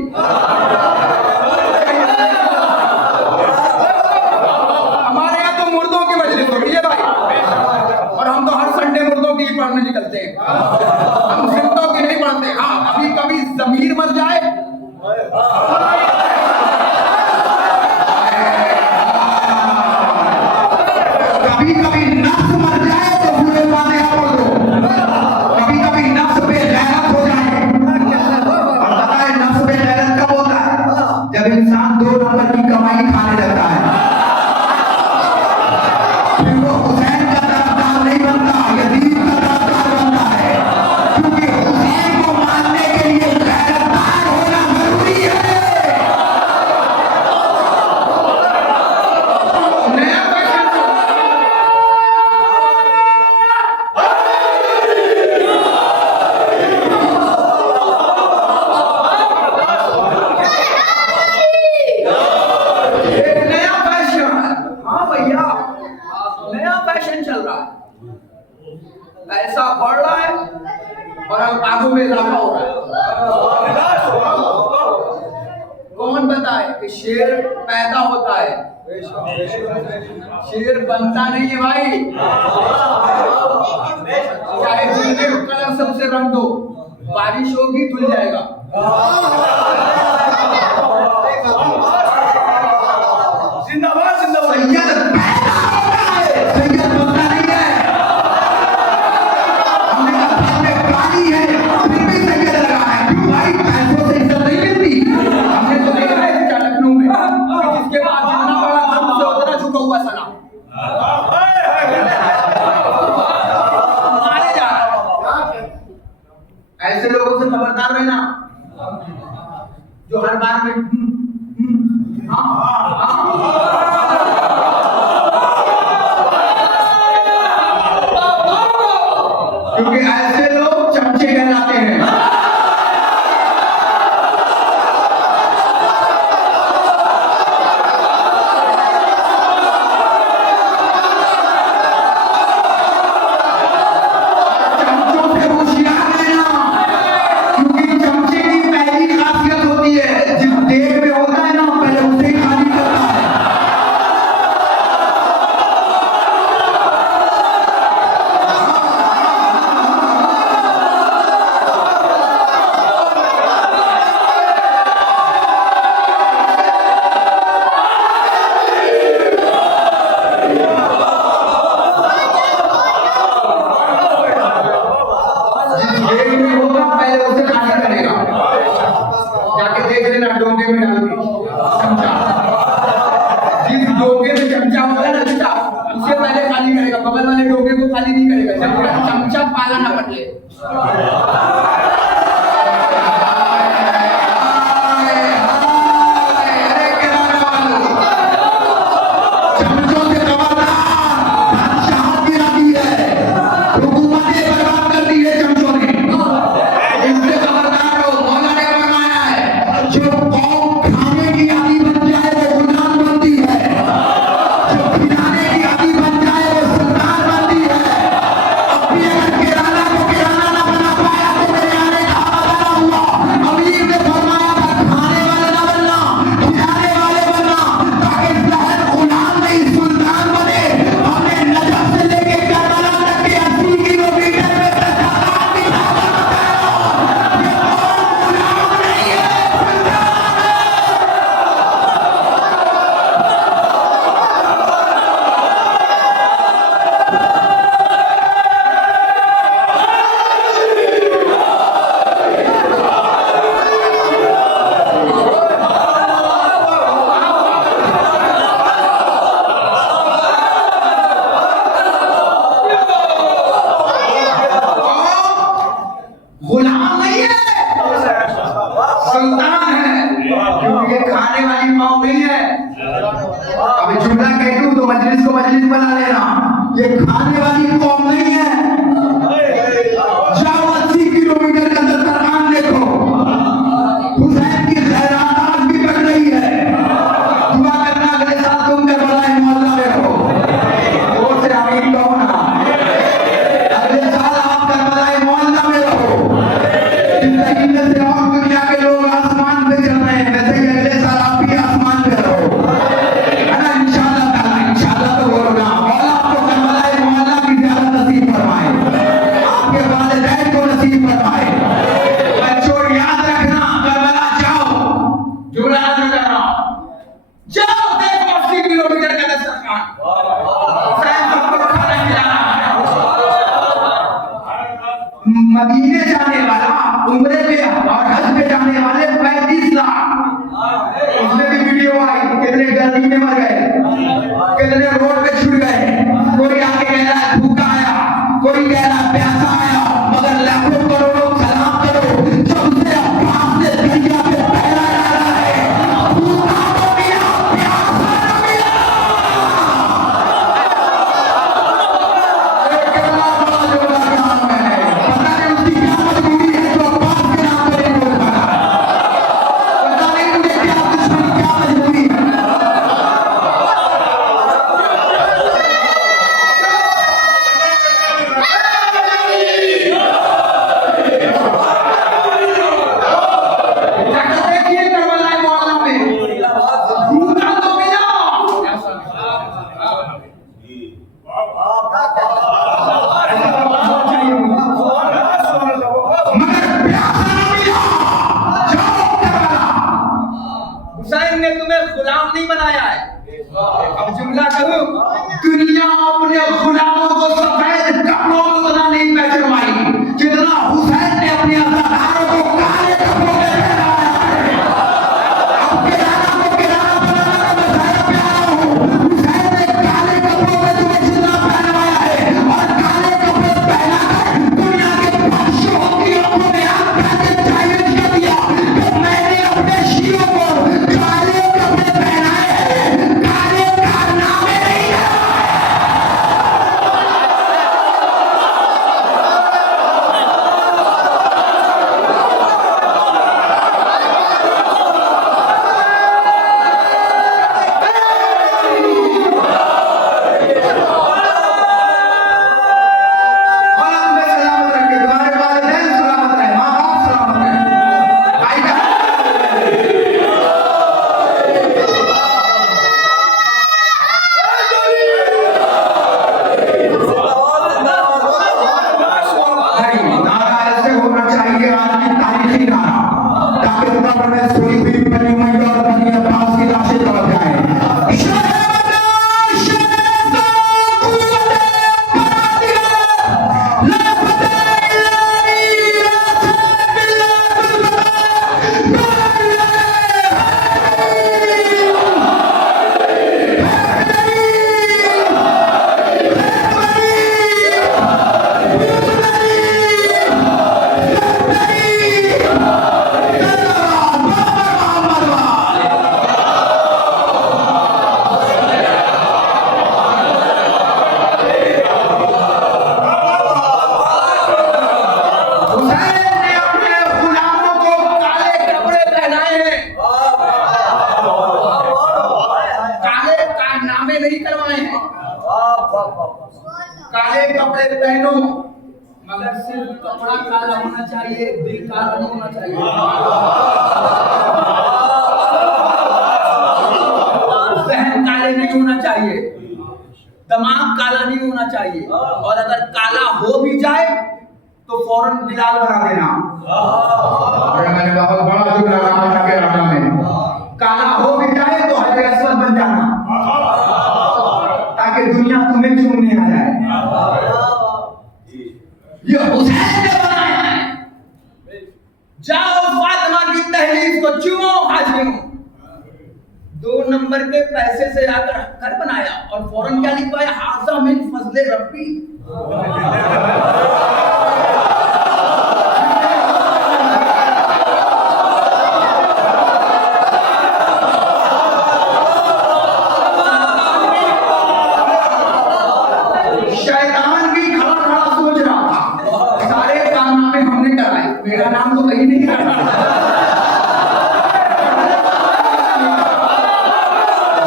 हमारे यहाँ तो मुर्दों की मजलिस होती है भाई, और हम तो हर संडे मुर्दों की ही पढ़ने निकलते हैं, हम जिंदों की नहीं पढ़ते। हाँ, कभी कभी जमीर मर जाए, कभी कभी नफ्स मर जाए तो पूरे बातें पढ़ दो, कभी कभी नफ्स पे गैरत हो जाए। और पता है नफ्स पे गैरत कब होता है? जब इंसान 2 नंबर की कमाई खाने लगता है, फिर वो हुसैन का तरफदार नहीं बनता, यजीद का तरफदार बनता है, क्योंकि हुसैन को मानने के लिए गैरतदार होना जरूरी है। नया फैशन नया फैशन, हाँ भैया, नया फैशन चल रहा है, पैसा बढ़ रहा है और अब आगू में इजाफा हो रहा है। कौन बताए कि शेर पैदा होता है, शेर बनता नहीं है भाई। चाहे जितने कलर सबसे रंग दो, बारिश होगी धुल जाएगा। जिंदाबाद जिंदाबाद। सैयद पैदा होता है, सैयद बनता नहीं है। हमने कहा घर में पानी है फिर भी सैयद लगा है, क्यों भाई? पैसों से इज्जत नहीं मिलती। हमने तो देखा है लखनऊ में कि जिसके पास जितना बड़ा घर उसे उतना झुका हुआ सलाम मारे जा रहा है। ऐसे लोगों से खबरदार रहना जो हर बार में क्योंकि ऐसे लोग चमचे कहलाते हैं। चमचों से होशियार रहना, क्योंकि चमचे की पहली खासियत होती है, जिस देग में होता है ना पहले उसे ही खाली करता है। जिस देग में होगा पहले उसे खाली करेगा। जाके देख लेना डोंगे में डाल के चमचा, जिस डोंगे में चमचा होगा ना बेटा उसे पहले खाली करेगा, बगल वाले डोंगे को खाली नहीं करेगा जब तक चमचा पाला ना पड़ ले। चमचों से खबरदार, बादशाहत गिराती है, हुकूमतें बर्बाद कर दी है चमचों ने। इससे खबरदार हो, मौला ने फरमाया है जो कौम खाने की आदी बन जाए वो गुलाम बनती है, जो खिलाने की आदी बन जाए वो सुल्तान बनती है। अब भी अगर किराना को किराना ना बना पाया तो किराने का बना हुआ। अमीर ने फरमाया था खाने वाले ना बनना, खिलाने वाले बनना, ताकि शहर गुलाम नहीं सुल्तान बने। हमने नजर से लेके करबला तक के 80 किलोमीटर में सरदार की ताकत बताया, ये कौन गुलाम नहीं है, सुल्तान गुलाम नहीं है, सुल्तान है, क्योंकि ये खाने वाली कौम नहीं है। अभी झूठा कह दूं तो मजलिस को मजलिस बना लेना, ये खाने वाली कौम नहीं है। जाओ 80 किलोमीटर के अंदर दरगाह देखो, हुसैन की खैरात आज भी बढ़ रही है। दुआ करना अगले साल तुम करबला मोहल्ला में हो, जोर से आमीन कहो ना। अगले साल आप करबला मोहल्ला में रहो, जिंदगी में से और दुनिया के लोग आसमान गुलाम नहीं बनाया है। अब जुमला करूं, दुनिया अपने गुलामों को सफेद कपड़ों में बना नहीं पहचानवाई जितना हुसैन ने अपने अज़ादारों को काले कपड़ों में पहनाया है। अब किराना को किराना बनाना मैं सारा प्यारा हूं। हुसैन ने काले कपड़ों में तुम्हें जितना पहनवाया है और काले कपड़े पहना कर दुनिया के बादशाहों की आंखों में आग डालकर चैलेंज कर दिया कि मैंने अपने शीरों को काले कपड़े पहनाए हैं, काले कारनामे नहीं है। और आप में सलामत रखे, तुम्हारे वालिदैन सलामत रहे, माँ बाप सलामत रहे, भाई नहीं, नारा ऐसे होना चाहिए आज की तारीखी नारा, ताकि उत्तर प्रदेश सोई हुई बनी हुई और बनी अब्बास की लाशें तड़प जाएं। हुसैन ने अपने गुलामों को काले कपड़े पहनाए हैं, काले कारनामे नहीं करवाए हैं। काले कपड़े पहनो मगर सिर्फ कपड़ा काला होना चाहिए, दिल काला नहीं होना चाहिए। जहन काले नहीं होना चाहिए, दिमाग काला नहीं होना चाहिए, और अगर काला हो भी जाए तो फौरन बिलाल बना देना। मैंने बहुत बड़ा जुमला कहा था के राना में, काला हो भी जाए तो हजरत असवद बन जाना ताकि दुनिया तुम्हें चूमने आ जाए। ये हुसैन ने बनाया है। जाओ फातिमा की तहरीर को चूमो हाजिरों। 2 नंबर के पैसे से आकर घर बनाया और फौरन क्या लिखवाया, हाज़ा मिन फज़ले रब्बी। शैतान भी खड़ा खड़ा सोच रहा था, सारे कारनामे हमने कराए, मेरा नाम तो कहीं नहीं रहा।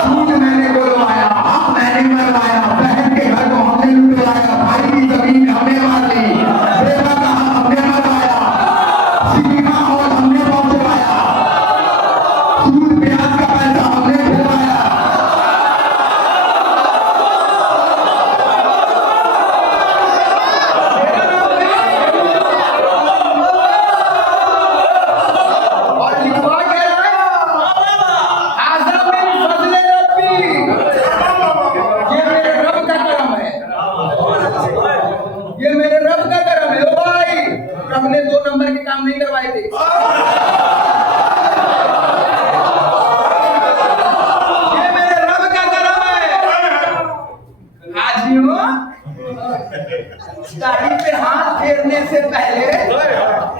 झूठ मैंने बोलवाया, हक मैंने मरवाया, बहन के घर को हमने लुटवाया, भाई की जमीन हमने मार ली, बेटा का हक हमने मरवाया, सीमा और हमने पहुंचवाया, सूद ब्याज का पैसा हमने दिलवाया। और लिखवा के लाया, हाज़ा मिन फज़ले रब्बी। ये मेरे रब का करम है, ये मेरे रब का करम है। ओ भाई, रब ने 2 नंबर के काम नहीं करवाए थे। ये मेरे रब का करम है। हाजियों, दाढ़ी पे हाथ फेरने से पहले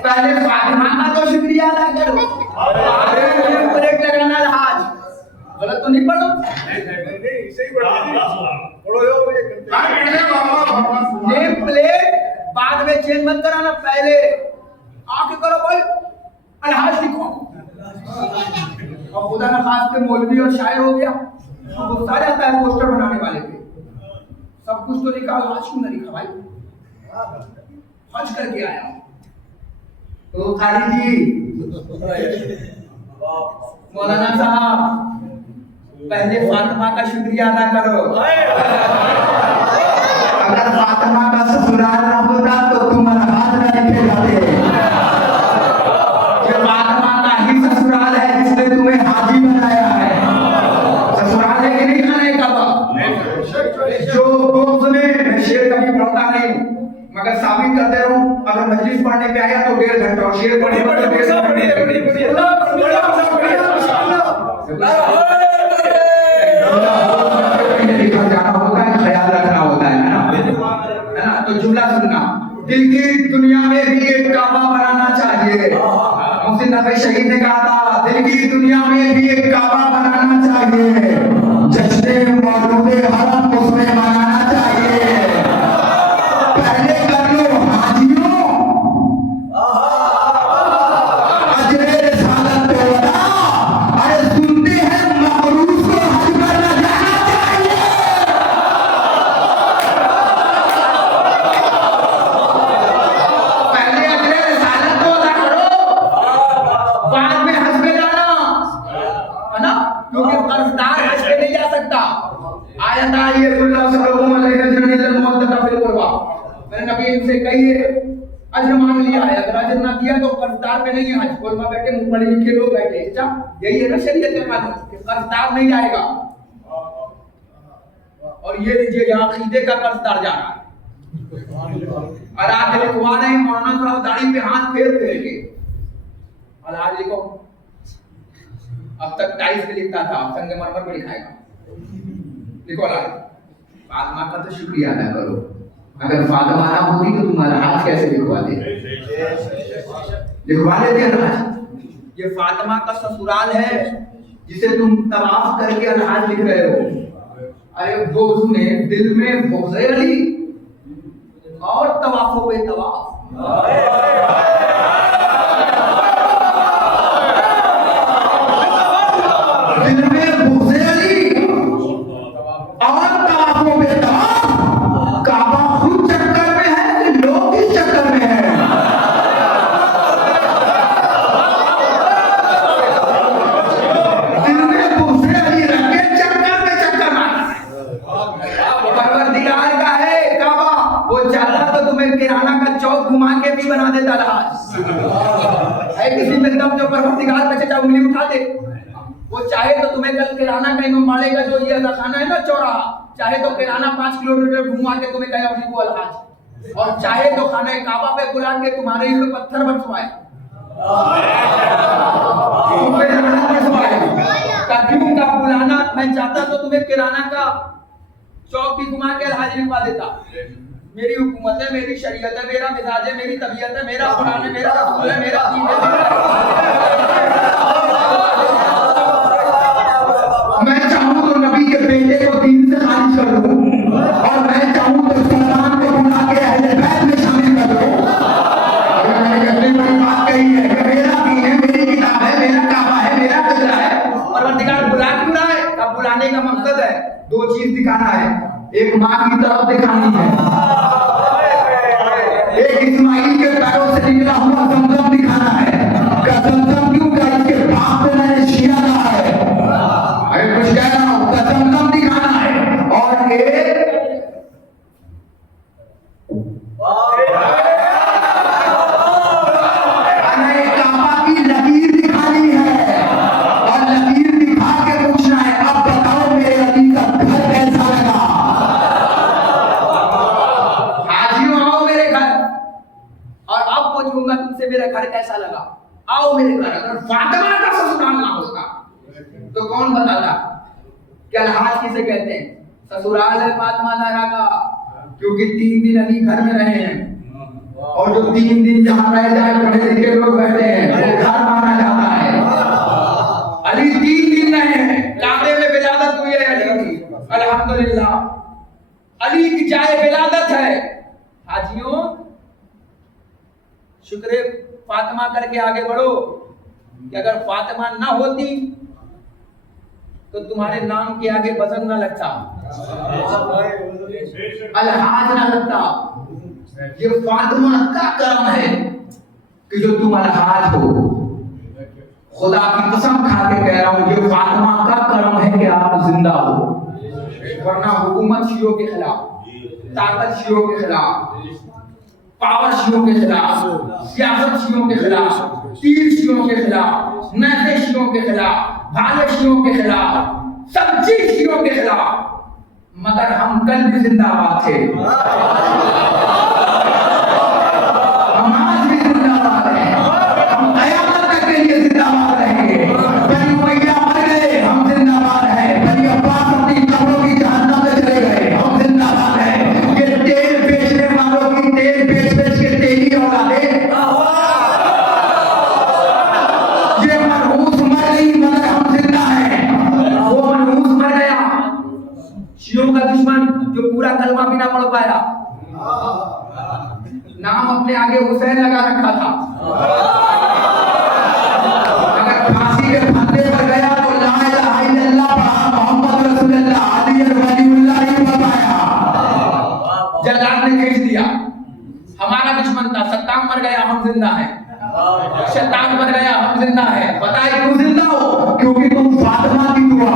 फातिमा का तो शुक्रिया अदा करो। अरे ब्रेक लगाना आज गलत तो नहीं पढ़ो। नेम प्लेट बाद में चेंज मत कराना, पहले आके करो भाई, अलहाज लिखो। और खुदा ना खास पे मौलवी और शायर हो गया, वो सारे आता है पोस्टर बनाने वाले थे, सब कुछ तो लिखा, अलहाज क्यों ना लिखा भाई? हज करके आया तो खाली जी मौलाना साहब, पहले फातिमा का शुक्रिया अदा करो। अगर फातिमा का ससुराल ना होता तो तुम्हारा हाथ न लिखे जाते। ये फातिमा का ही ससुराल है जिसने तुम्हें हाजी बनाया है। क्योंकि कर्जदार हज पे नहीं जा सकता। आयत आई है सल्लल्लाहु अलैहि वसल्लम, मैंने नबी इनसे कही है अजर मांग लिया है, अगर अजर ना दिया तो कर्जदार पे नहीं है हज। कोलमा बैठे मुंह पढ़े लिखे लोग बैठे, अच्छा यही है ना शरीयत का कानून कि कर्जदार नहीं जाएगा। और ये लीजिए यहाँ अकीदे का कर्जदार जा रहा है और आप लिखवा रहे हैं मौलाना साहब दाढ़ी पे हाथ फेर फेर के। और आज लिखो, अब तक टाइल्स पे लिखता था, संगमरमर पे लिखाएगा। लिखो लाल, फातिमा का तो शुक्रिया अदा करो, अगर फातिमा ना होती तो तुम्हारा हाथ कैसे लिखवाते? लिखवा लेते अलहाज। ये फातिमा का ससुराल है जिसे तुम तवाफ करके अलहाज लिख रहे हो। अरे वो उसने दिल में बुग़्ज़ अली और तवाफों पे तवाफ। दिल में बुग़्ज़ अली और तवाफों पे तवाफ। काबा खुद चक्कर में है कि लोग इस चक्कर में है? दिल में बुग़्ज़ अली रख के चक्कर में परवरदिगार का है काबा। वो चाहता तो तुम्हें किराना का चौक घुमा के भी बना देता राज है। किसी में दम जो परवरदिगार पे चचा उंगली उठा दे। वो चाहे तो तुम्हें कल किराना का इमाम बाड़े का जो ये खाना है ना चौराहा, चाहे तो किराना 5 किलोमीटर घुमा के तुम्हें कहे अभी को अलहाज, और चाहे तो खाना काबा पे बुला के तुम्हारे ही पे पत्थर बरसवाए। क्यों का बुलाना, मैं चाहता तो तुम्हें किराना का चौक भी घुमा के अलहाज लिखवा देता। मेरी हुकूमत है, मेरी शरीयत है, मेरा मिजाज है, मेरी तबीयत है, मेरा कुरान है, मेरा रसूल है, मेरा दीन है। मैं चाहूं तो नबी के बेटे को दीन से खारिज कर दूं, और मैं चाहूं तो सलमान को बुला के अहले बैत में शामिल कर दूं। मैंने अपनी बड़ी बात कही है कि मेरा दीन है, मेरी किताब है, मेरा काबा है, मेरा किबला है। परवरदिगार बुला क्यों रहा है? अब बुलाने का मकसद है 2 चीज दिखाना है। एक माँ की तरफ दिखानी है, एक इस्माइल के पैरों से निकला हुआ जमजम दिखाना है। जमजम क्यों का इसके बाप पे मैंने शिया रहा है, अरे कुछ कह रहा हूं, जमजम दिखाना है। और एक काबा की लकीर दिखानी है, और लकीर दिखा के पूछना है अब बताओ मेरे अली का घर कैसा लगा। हाजियों आओ मेरे घर, और अब पूछूंगा तुमसे मेरा घर कैसा लगा। आओ मेरे घर। अगर फातिमा का ससुराल ना होता तो कौन बताता कि अलहाज किसे कहते हैं? ससुराल है फातिमा ज़हरा का, क्योंकि 3 दिन अली घर में रहे हैं, और जो 3 दिन जहां रह जाए पढ़े लिखे लोग बैठे हैं वो घर माना जाता है। अली 3 दिन रहे हैं, काबे में विलादत हुई है अली की, अल्हम्दुलिल्लाह अली की जाए विलादत है। हाजियों शुक्र फातिमा करके आगे बढ़ो, कि अगर फातिमा ना होती तो तुम्हारे नाम के आगे वजन ना लगता, अलहाज ना लगता। ये फातिमा का करम है कि जो तुम अलहाज हो। खुदा की कसम खा के कह रहा हूं, ये फातिमा का करम है कि आप जिंदा हो। वरना हुकूमत शियों के खिलाफ, ताकत शियों के खिलाफ, पावर शियों के खिलाफ, सियासत शियों के खिलाफ, तीर शियों के खिलाफ, नैज़े शियों के खिलाफ, भाले शियों के खिलाफ, सब चीज शियों के खिलाफ, मगर हम कल भी जिंदाबाद थे, हम आज भी जिंदाबाद हैं, हम क़यामत तक के लिए जिंदाबाद रहेंगे। बनी उमैया मर गए, हम जिंदाबाद हैं। बनी अब्बास अपनी कब्रों की जहन्नम में चले गए, हम जिंदाबाद हैं। ये तेल बेचने वालों की तेल बेच बेच के तेली औलादे, ये मनहूस मर गई मगर हम जिंदा हैं। वो मनहूस मर गया, शियों का दुश्मन जो पूरा कलमा भी ना पढ़ पाया, नाम अपने आगे हुसैन लगा रखा था, अगर फांसी के फंदे पर गया तो ला इलाहा इल्लल्लाह मोहम्मद रसूलुल्लाह अली वलीउल्लाह ही बताया। जल्लाद ने खींच दिया, हमारा दुश्मन था। सत्ताम मर गया, हम जिंदा हैं। शैतान मर गया, हम जिंदा हैं। बताए क्यों जिंदा हो? क्योंकि तुम फातिमा की दुआ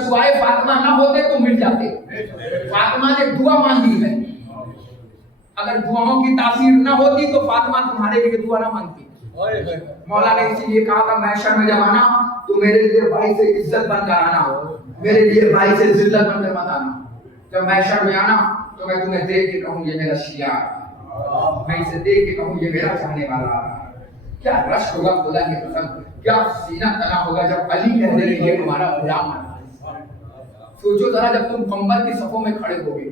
रसूआए फातिमा ना होते तो मिट जाते। फातिमा ने दुआ मांगी है, अगर दुआओं की तासीर ना होती तो फातिमा तुम्हारे लिए दुआ ना मांगती। मौला ने इसीलिए कहा था महशर में जब आना तो मेरे लिए भाई से इज्जत बनकर आना, मेरे लिए भाई से जिल्लत बनकर मत आना। जब महशर में आना तो मैं तुम्हें देख के कहूँ ये मेरा शिया, मैं इसे देख के कहूँ ये मेरा चाहने वाला। क्या रश होगा खुदा की कसम, क्या सीना तना होगा जब अली कह दे ये हमारा गुलाम है। सोचो जरा जब तुम कंबल की सफों में खड़े होगे,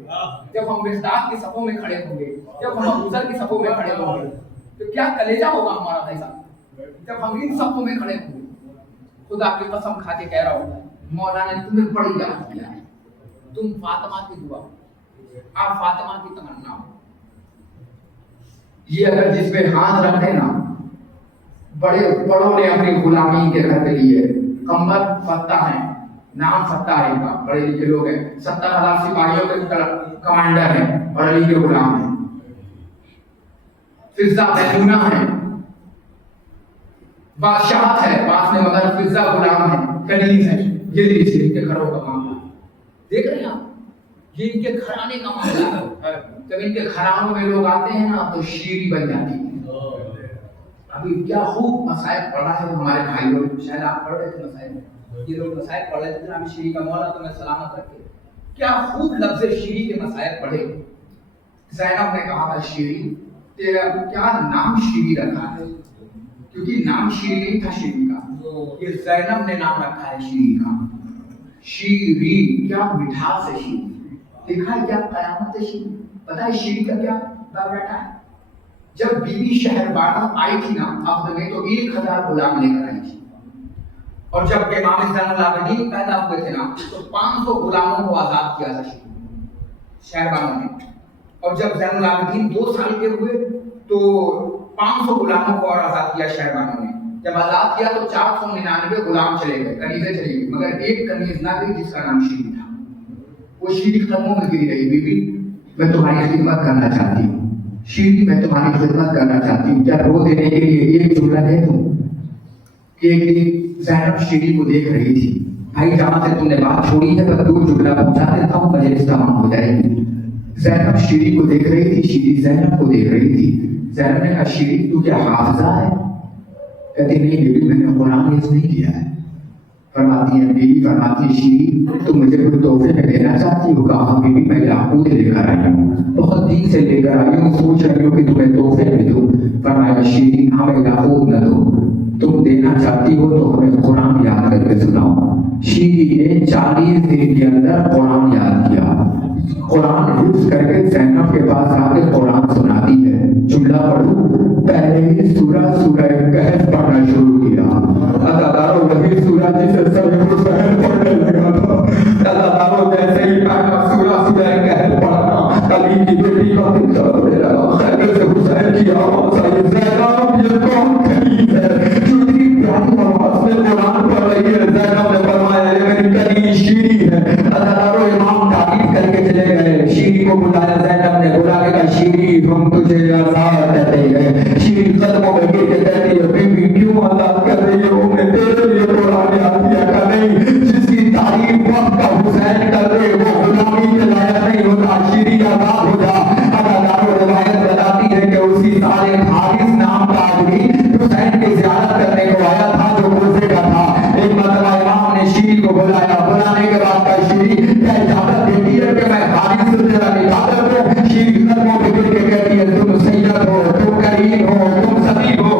जब हम मिस्ताक की सफों में खड़े होंगे, जब हम अबूजर की सफों में खड़े होंगे, तो क्या कलेजा होगा हमारा भाई साहब जब हम इन सफों में खड़े होंगे। खुदा की कसम खा के कह रहा हूँ, मौला ने तुम्हें बड़ी याद किया है। तुम फातिमा की दुआ, आप फातिमा की तमन्ना, ये अगर जिस पे हाथ रखे ना, बड़े बड़ों ने अपनी गुलामी के रख लिए। कंबल फत्ता है, नाम फत्ता है इनका, बड़े लिखे लोग हैं, 70,000 सिपाहियों के कमांडर हैं और अली के गुलाम हैं। फिजा मैमूना है, बादशाह है पास में, मगर फिजा गुलाम है, कनीज है। ये लीजिए इनके घरों का मामला देख रहे हैं आप, ये इनके घराने का मामला है। जब इनके घरानों में लोग आते हैं ना तो शीरी बन जाती है। अभी क्या खूब मसाइब पढ़ा है हमारे भाई लोग, शायद आप पढ़ रहे थे मसाइब, ये लोग मसाइब पढ़ रहे थे। अभी शीरी का मौला तुम्हें सलामत रखे, क्या खूब लफ्ज़ शीरी के मसाइब पढ़े। ज़ैनब ने कहा था शीरी, तेरा क्या नाम शीरी रखा है, क्योंकि नाम शीरी नहीं था शीरी का, ये ज़ैनब ने नाम रखा है शीरी का। शीरी क्या मिठास है शीरी, देखा है क्या कयामत है शीरी। पता है शीरी का क्या बायोडाटा है। जब बीबी शहरबानो आई थी ना अब्द में तो 1000 गुलाम लेकर आई थी, और जब इमाम ज़ैनुल आबिदीन पैदा हुए थे ना तो 500 गुलामों को आजाद किया था शहरबानो ने। और जब ज़ैनुल आबिदीन 2 साल के हुए तो 500 गुलामों को और आजाद किया शहरबानो ने। जब आजाद किया तो 499 गुलाम चले गए, कनीज़ें चली गई, मगर एक कनीज़ ना गई जिसका नाम शीरी था। वो शीरी कदमों में गिरी रही, बीबी मैं तुम्हारी खिदमत करना चाहती हूँ, शीरी मैं तुम्हारी खिदमत करना चाहती हूँ, क्या रो देने के लिए एक जुमला दे दूं। एक दिन ज़ैनब शीरी को देख रही थी, भाई जहां से तुमने बात छोड़ी है बस 2 जुमला पहुंचा देता हूँ, मजलिस तमाम हो जाएगी। ज़ैनब शीरी को देख रही थी, शीरी ज़ैनब को देख रही थी। ज़ैनब ने कहा शीरी तू क्या हाफिजा है? कहती नहीं बीबी मैंने कुरान हिफ्ज़ नहीं किया है। फरमाती है बीबी, फरमाती है शीरी तुम मुझे कोई तोहफे में देना चाहती हो? कहा बीबी मैं याकूत लेकर आई हूँ, बहुत दिन से लेकर आई हूँ, सोच रही हूँ कि तुम्हें तोहफे में दूं। फरमाया शीरी हमें याकूत न दो, तुम देना चाहती हो तो हमें कुरान याद करके सुनाओ। शीरी ने 40 दिन के अंदर कुरान याद किया, कुरान हिफ्ज़ करके ज़ैनब के पास आके कुरान सुनाती है। जुमला पढ़ूं, पहले ही सूरह कहफ पढ़ना शुरू किया। अदादारो वही सूरह जिसे सभी को सहल पढ़ने लगा था। अदादारो जैसे ही पढ़ना सूरह कहफ पढ़ना, अली की बेटी का दिल दौड़ने लगा। खैबर से हुसैन की आवाज़ आई, ज़ैनब ये कौन कनीज़ है जो इतनी प्यारी आवाज़ में कुरान पढ़ रही है? ज़ैनब ने फरमाया ये मेरी कनीज़ शीरी है। अदादारो इमाम तारीफ करके चले गए, शीरी को बुलाया, ज़ैनब ने बुला के कहा शीरी हम तुझे आज़ाद कहते हैं। शीरी कदमों में गिर के कहती है बीबी क्यों आज़ाद कर रही हो? मैं तेरे लिए कुरान याद किया का नहीं, जिसकी तारीफ वक्त का हुसैन कर दे वो गुलामी के लायक नहीं होता। शीरी आज़ाद हो जा। अदादारो रिवायत बताती है कि उसी साले हारिस नाम का आदमी हुसैन की ज़ियारत करने को आया था जो गुर्जे का था। एक मरतबा इमाम ने शीरी को बुलाया, बुलाने के बाद कहा शीरी क्या इजाजत देती है कि मैं हारिस से तेरा निकाह कर दूं? शीरी कदमों पे गिर के कहती है तुम सैयद हो, तुम करीम हो, तुम सतीब हो।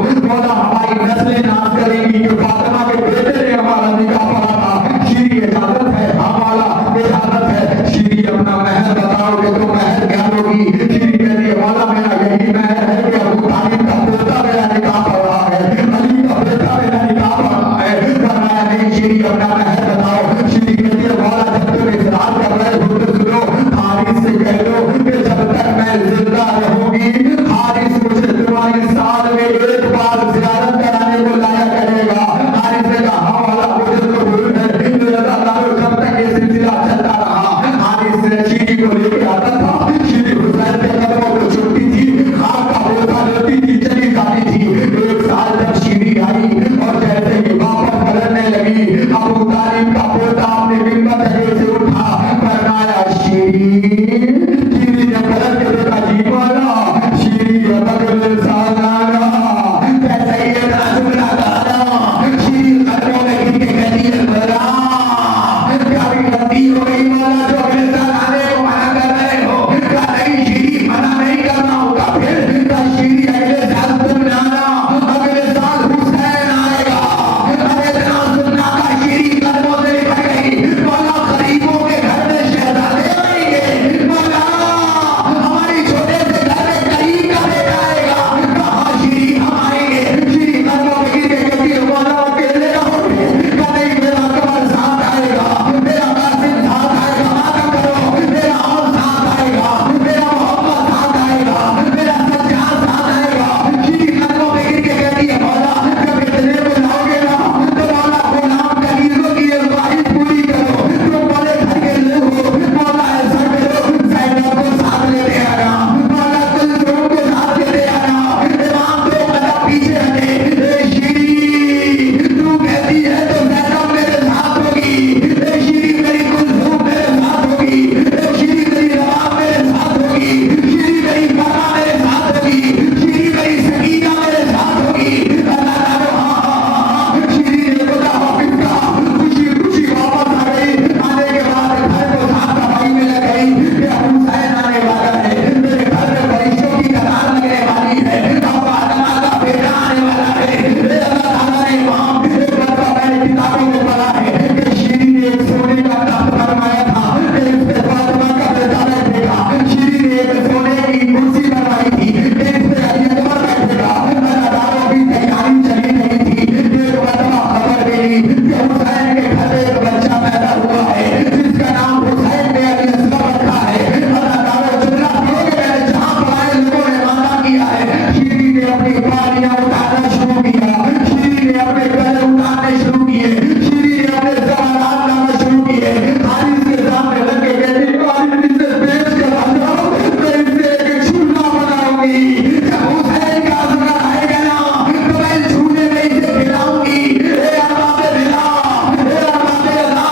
अपनी पानियां उतारना शुरू किया, श्री ने अपने पैर उतारने शुरू किए, श्री ने अपने सवालात लाना शुरू किए। हारिस के सामने लग के कहती हारिस इसे बेच कर आ जाओ, मैं इसे एक झूला बनाऊंगी, जब हुसैन का असगर आएगा ना तो मैं झूले में इसे खिलाऊंगी। ए अल्लाह दे दिला, ए अल्लाह दे अल्लाह।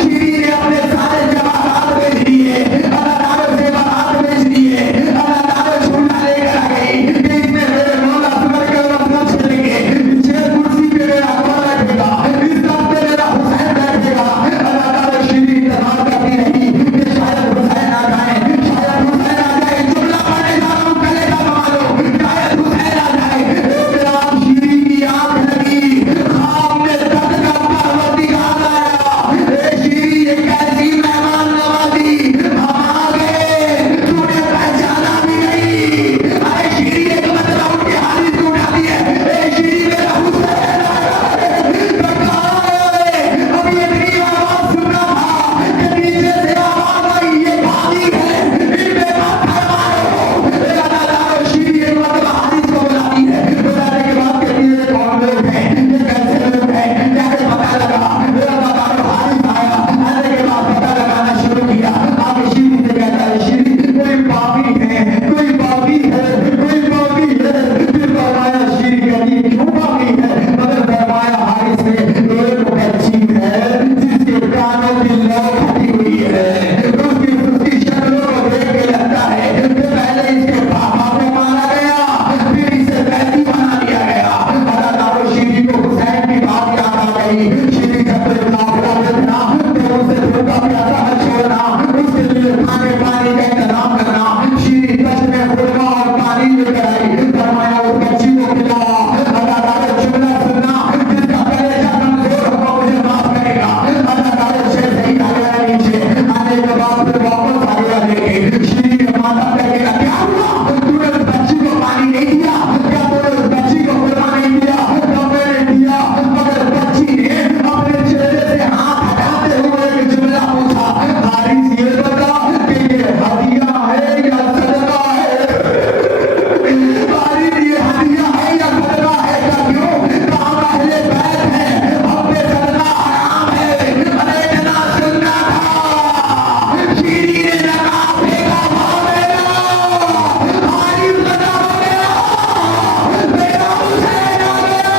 श्री ने अपने सारे जवाहरात बेच दिए, अल्लाह ताला से बात बेच दिए, अल्लाह ताला झूला लेकर आ गई कि इसमें मेरे मौला असगर के मतलब चलेंगे, छह कुर्सी पे मेरा अकबर बैठेगा, इस तख्त पे मेरा हुसैन बैठेगा। अल्लाह ताला श्री इंतजार करती रही कि शायद हुसैन आ जाए, शायद हुसैन आ जाए, जुमला पढ़ने जा रहा हूं, कलेजा कमा लो, शायद हुसैन आ जाए। एक रात श्री की आंख लगी, ख्वाब में तख्त का परवरदिगार आया, ए श्री ये कैसी मेहमान नवाजी, हम आ गए, तूने पहचाना भी नहीं। अरे श्री एक मतलब उठ के हारिस को उठा दिए, ए श्री मेरा हुसैन आया है, कहाँ है? अभी इतनी आवाज सुना था कि नीचे से आवाज आई, ये भागी है, इनमें पत्थर मारो। मेरा दादा श्री एक मतलब हारिस को बुलाती है, बुलाने के बाद कहती है कौन लोग हैं, ये कैसे लोग हैं, जाके पता लगा। मेरा दादा हारिस आया, आने के बाद पता लगाना शुरू किया। आगे श्री से कहता है श्री कोई बाकी है, कोई बाकी है, कोई बाकी है। फिर फरमाया श्री कहती है क्यों बाकी है, मगर फरमाया हारिस ने एक बच्ची है जिसके कानों की लौ फटी हुई है, उसकी उसकी शक्लों को देख के लगता है कि पहले इसके पापा को मारा गया, फिर इसे कैदी बना दिया गया। अल्लाह ताला श्री को हुसैन की बात याद आ गई। श्री जब तक काफिला देखना तो उसे भूखा प्यासा न छोड़ना, उसके लिए खाने पानी का इंतजाम करना। श्री कच्छ में खुरमा और पानी लेकर आई, फरमाया उस बच्ची को खिला। अल्लाह ताला जुमला सुनना, जिसका कलेजा कमजोर होगा मुझे माफ करेगा। अल्लाह ताला शेर सही आ गया नीचे, आने के बाद फिर वापस आ गया लेके। श्री के माता कहेगा क्या हुआ, तूने उस बच्ची को पानी नहीं दिया, क्या तूने उस बच्ची को खुरमा नहीं दिया? तो मैंने दिया, मगर बच्ची ने अपने चेहरे से हाथ हटाते हुए एक जुमला पूछा, हारिस ये बता कि ये हदिया है या सदका है? हारिस ये हदिया है या सदका है? क्या क्यों? कहा पहले बैत है, अब पे सदका हराम है। अरे इतना सुनना था, श्री ने लगा फेंका भावेगा, हारिस बता गया, मेरा हुसैन आ गया,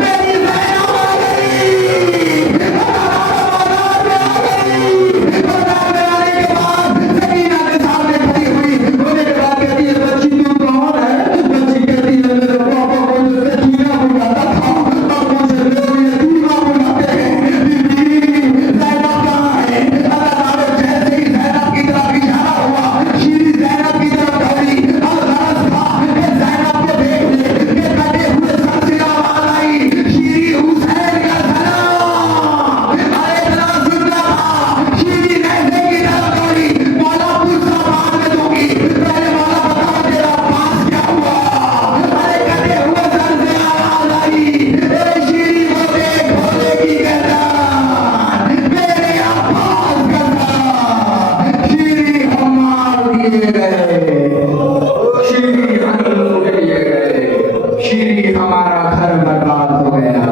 मेरी ज़ैनब आ गई, बाजार में आ गई। बाजार में आने के बाद सकीना के सामने खड़ी हुई, होने के बाद कहती है बच्ची तू कौन है? बच्ची कहती है मेरे पापा को जो सकीना बुलाता था, अब मुझे लोग यतीमा बुलाते हैं। बीबी ज़ैनब कहाँ है? अल्लाह ताला जैसे ही ज़ैनब की तरफ इशारा हुआ, श्री ज़ैनब की तरफ दौड़ी। अलगरज था कि ज़ैनब को देख ले कि कटे हुए सर से आवाज आई, श्री हुसैन का सलाम। अरे इतना सुनना था, श्री लहजे की तरफ दौड़ी। मौला पूछा बाद में दूंगी, पहले मौला बता तेरा पास क्या हुआ? अरे कटे हुए सर से आवाज आई, ए श्री को देख भोले की गर्दन, मेरे अब्बास का सलाम। श्री हम मार दिए गए, श्री हम लूट लिए गए, श्री हमारा घर बर्बाद हो गया,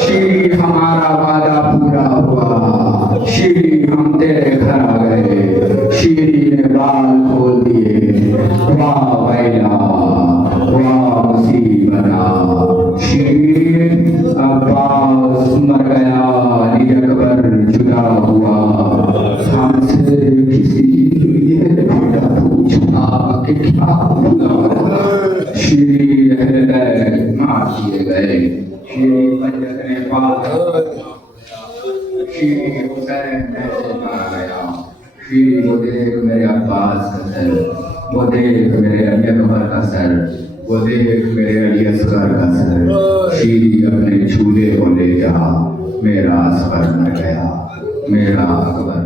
श्री हमारा वादा पूरा हुआ, श्री हम तेरे घर आ गए। श्री ने बाल खोल दिए, वाह वैला वाह मुसीबता। श्री अब्बास मर गया, अली अकबर जुदा हुआ, हमसे किसी ये बेटा पूछा कि क्या हुआ? श्री अहले बैत मार दिए गए, श्री पंजत ने पाल, श्री हुसैन ऐसे मारा गया। श्री वो देख मेरे अब्बास का सर, वो देख मेरे अली अकबर का सर, वो देख मेरे अली असगर का सर। श्री अपने झूले को ले जा, मेरा असगर न गया, मेरा अकबर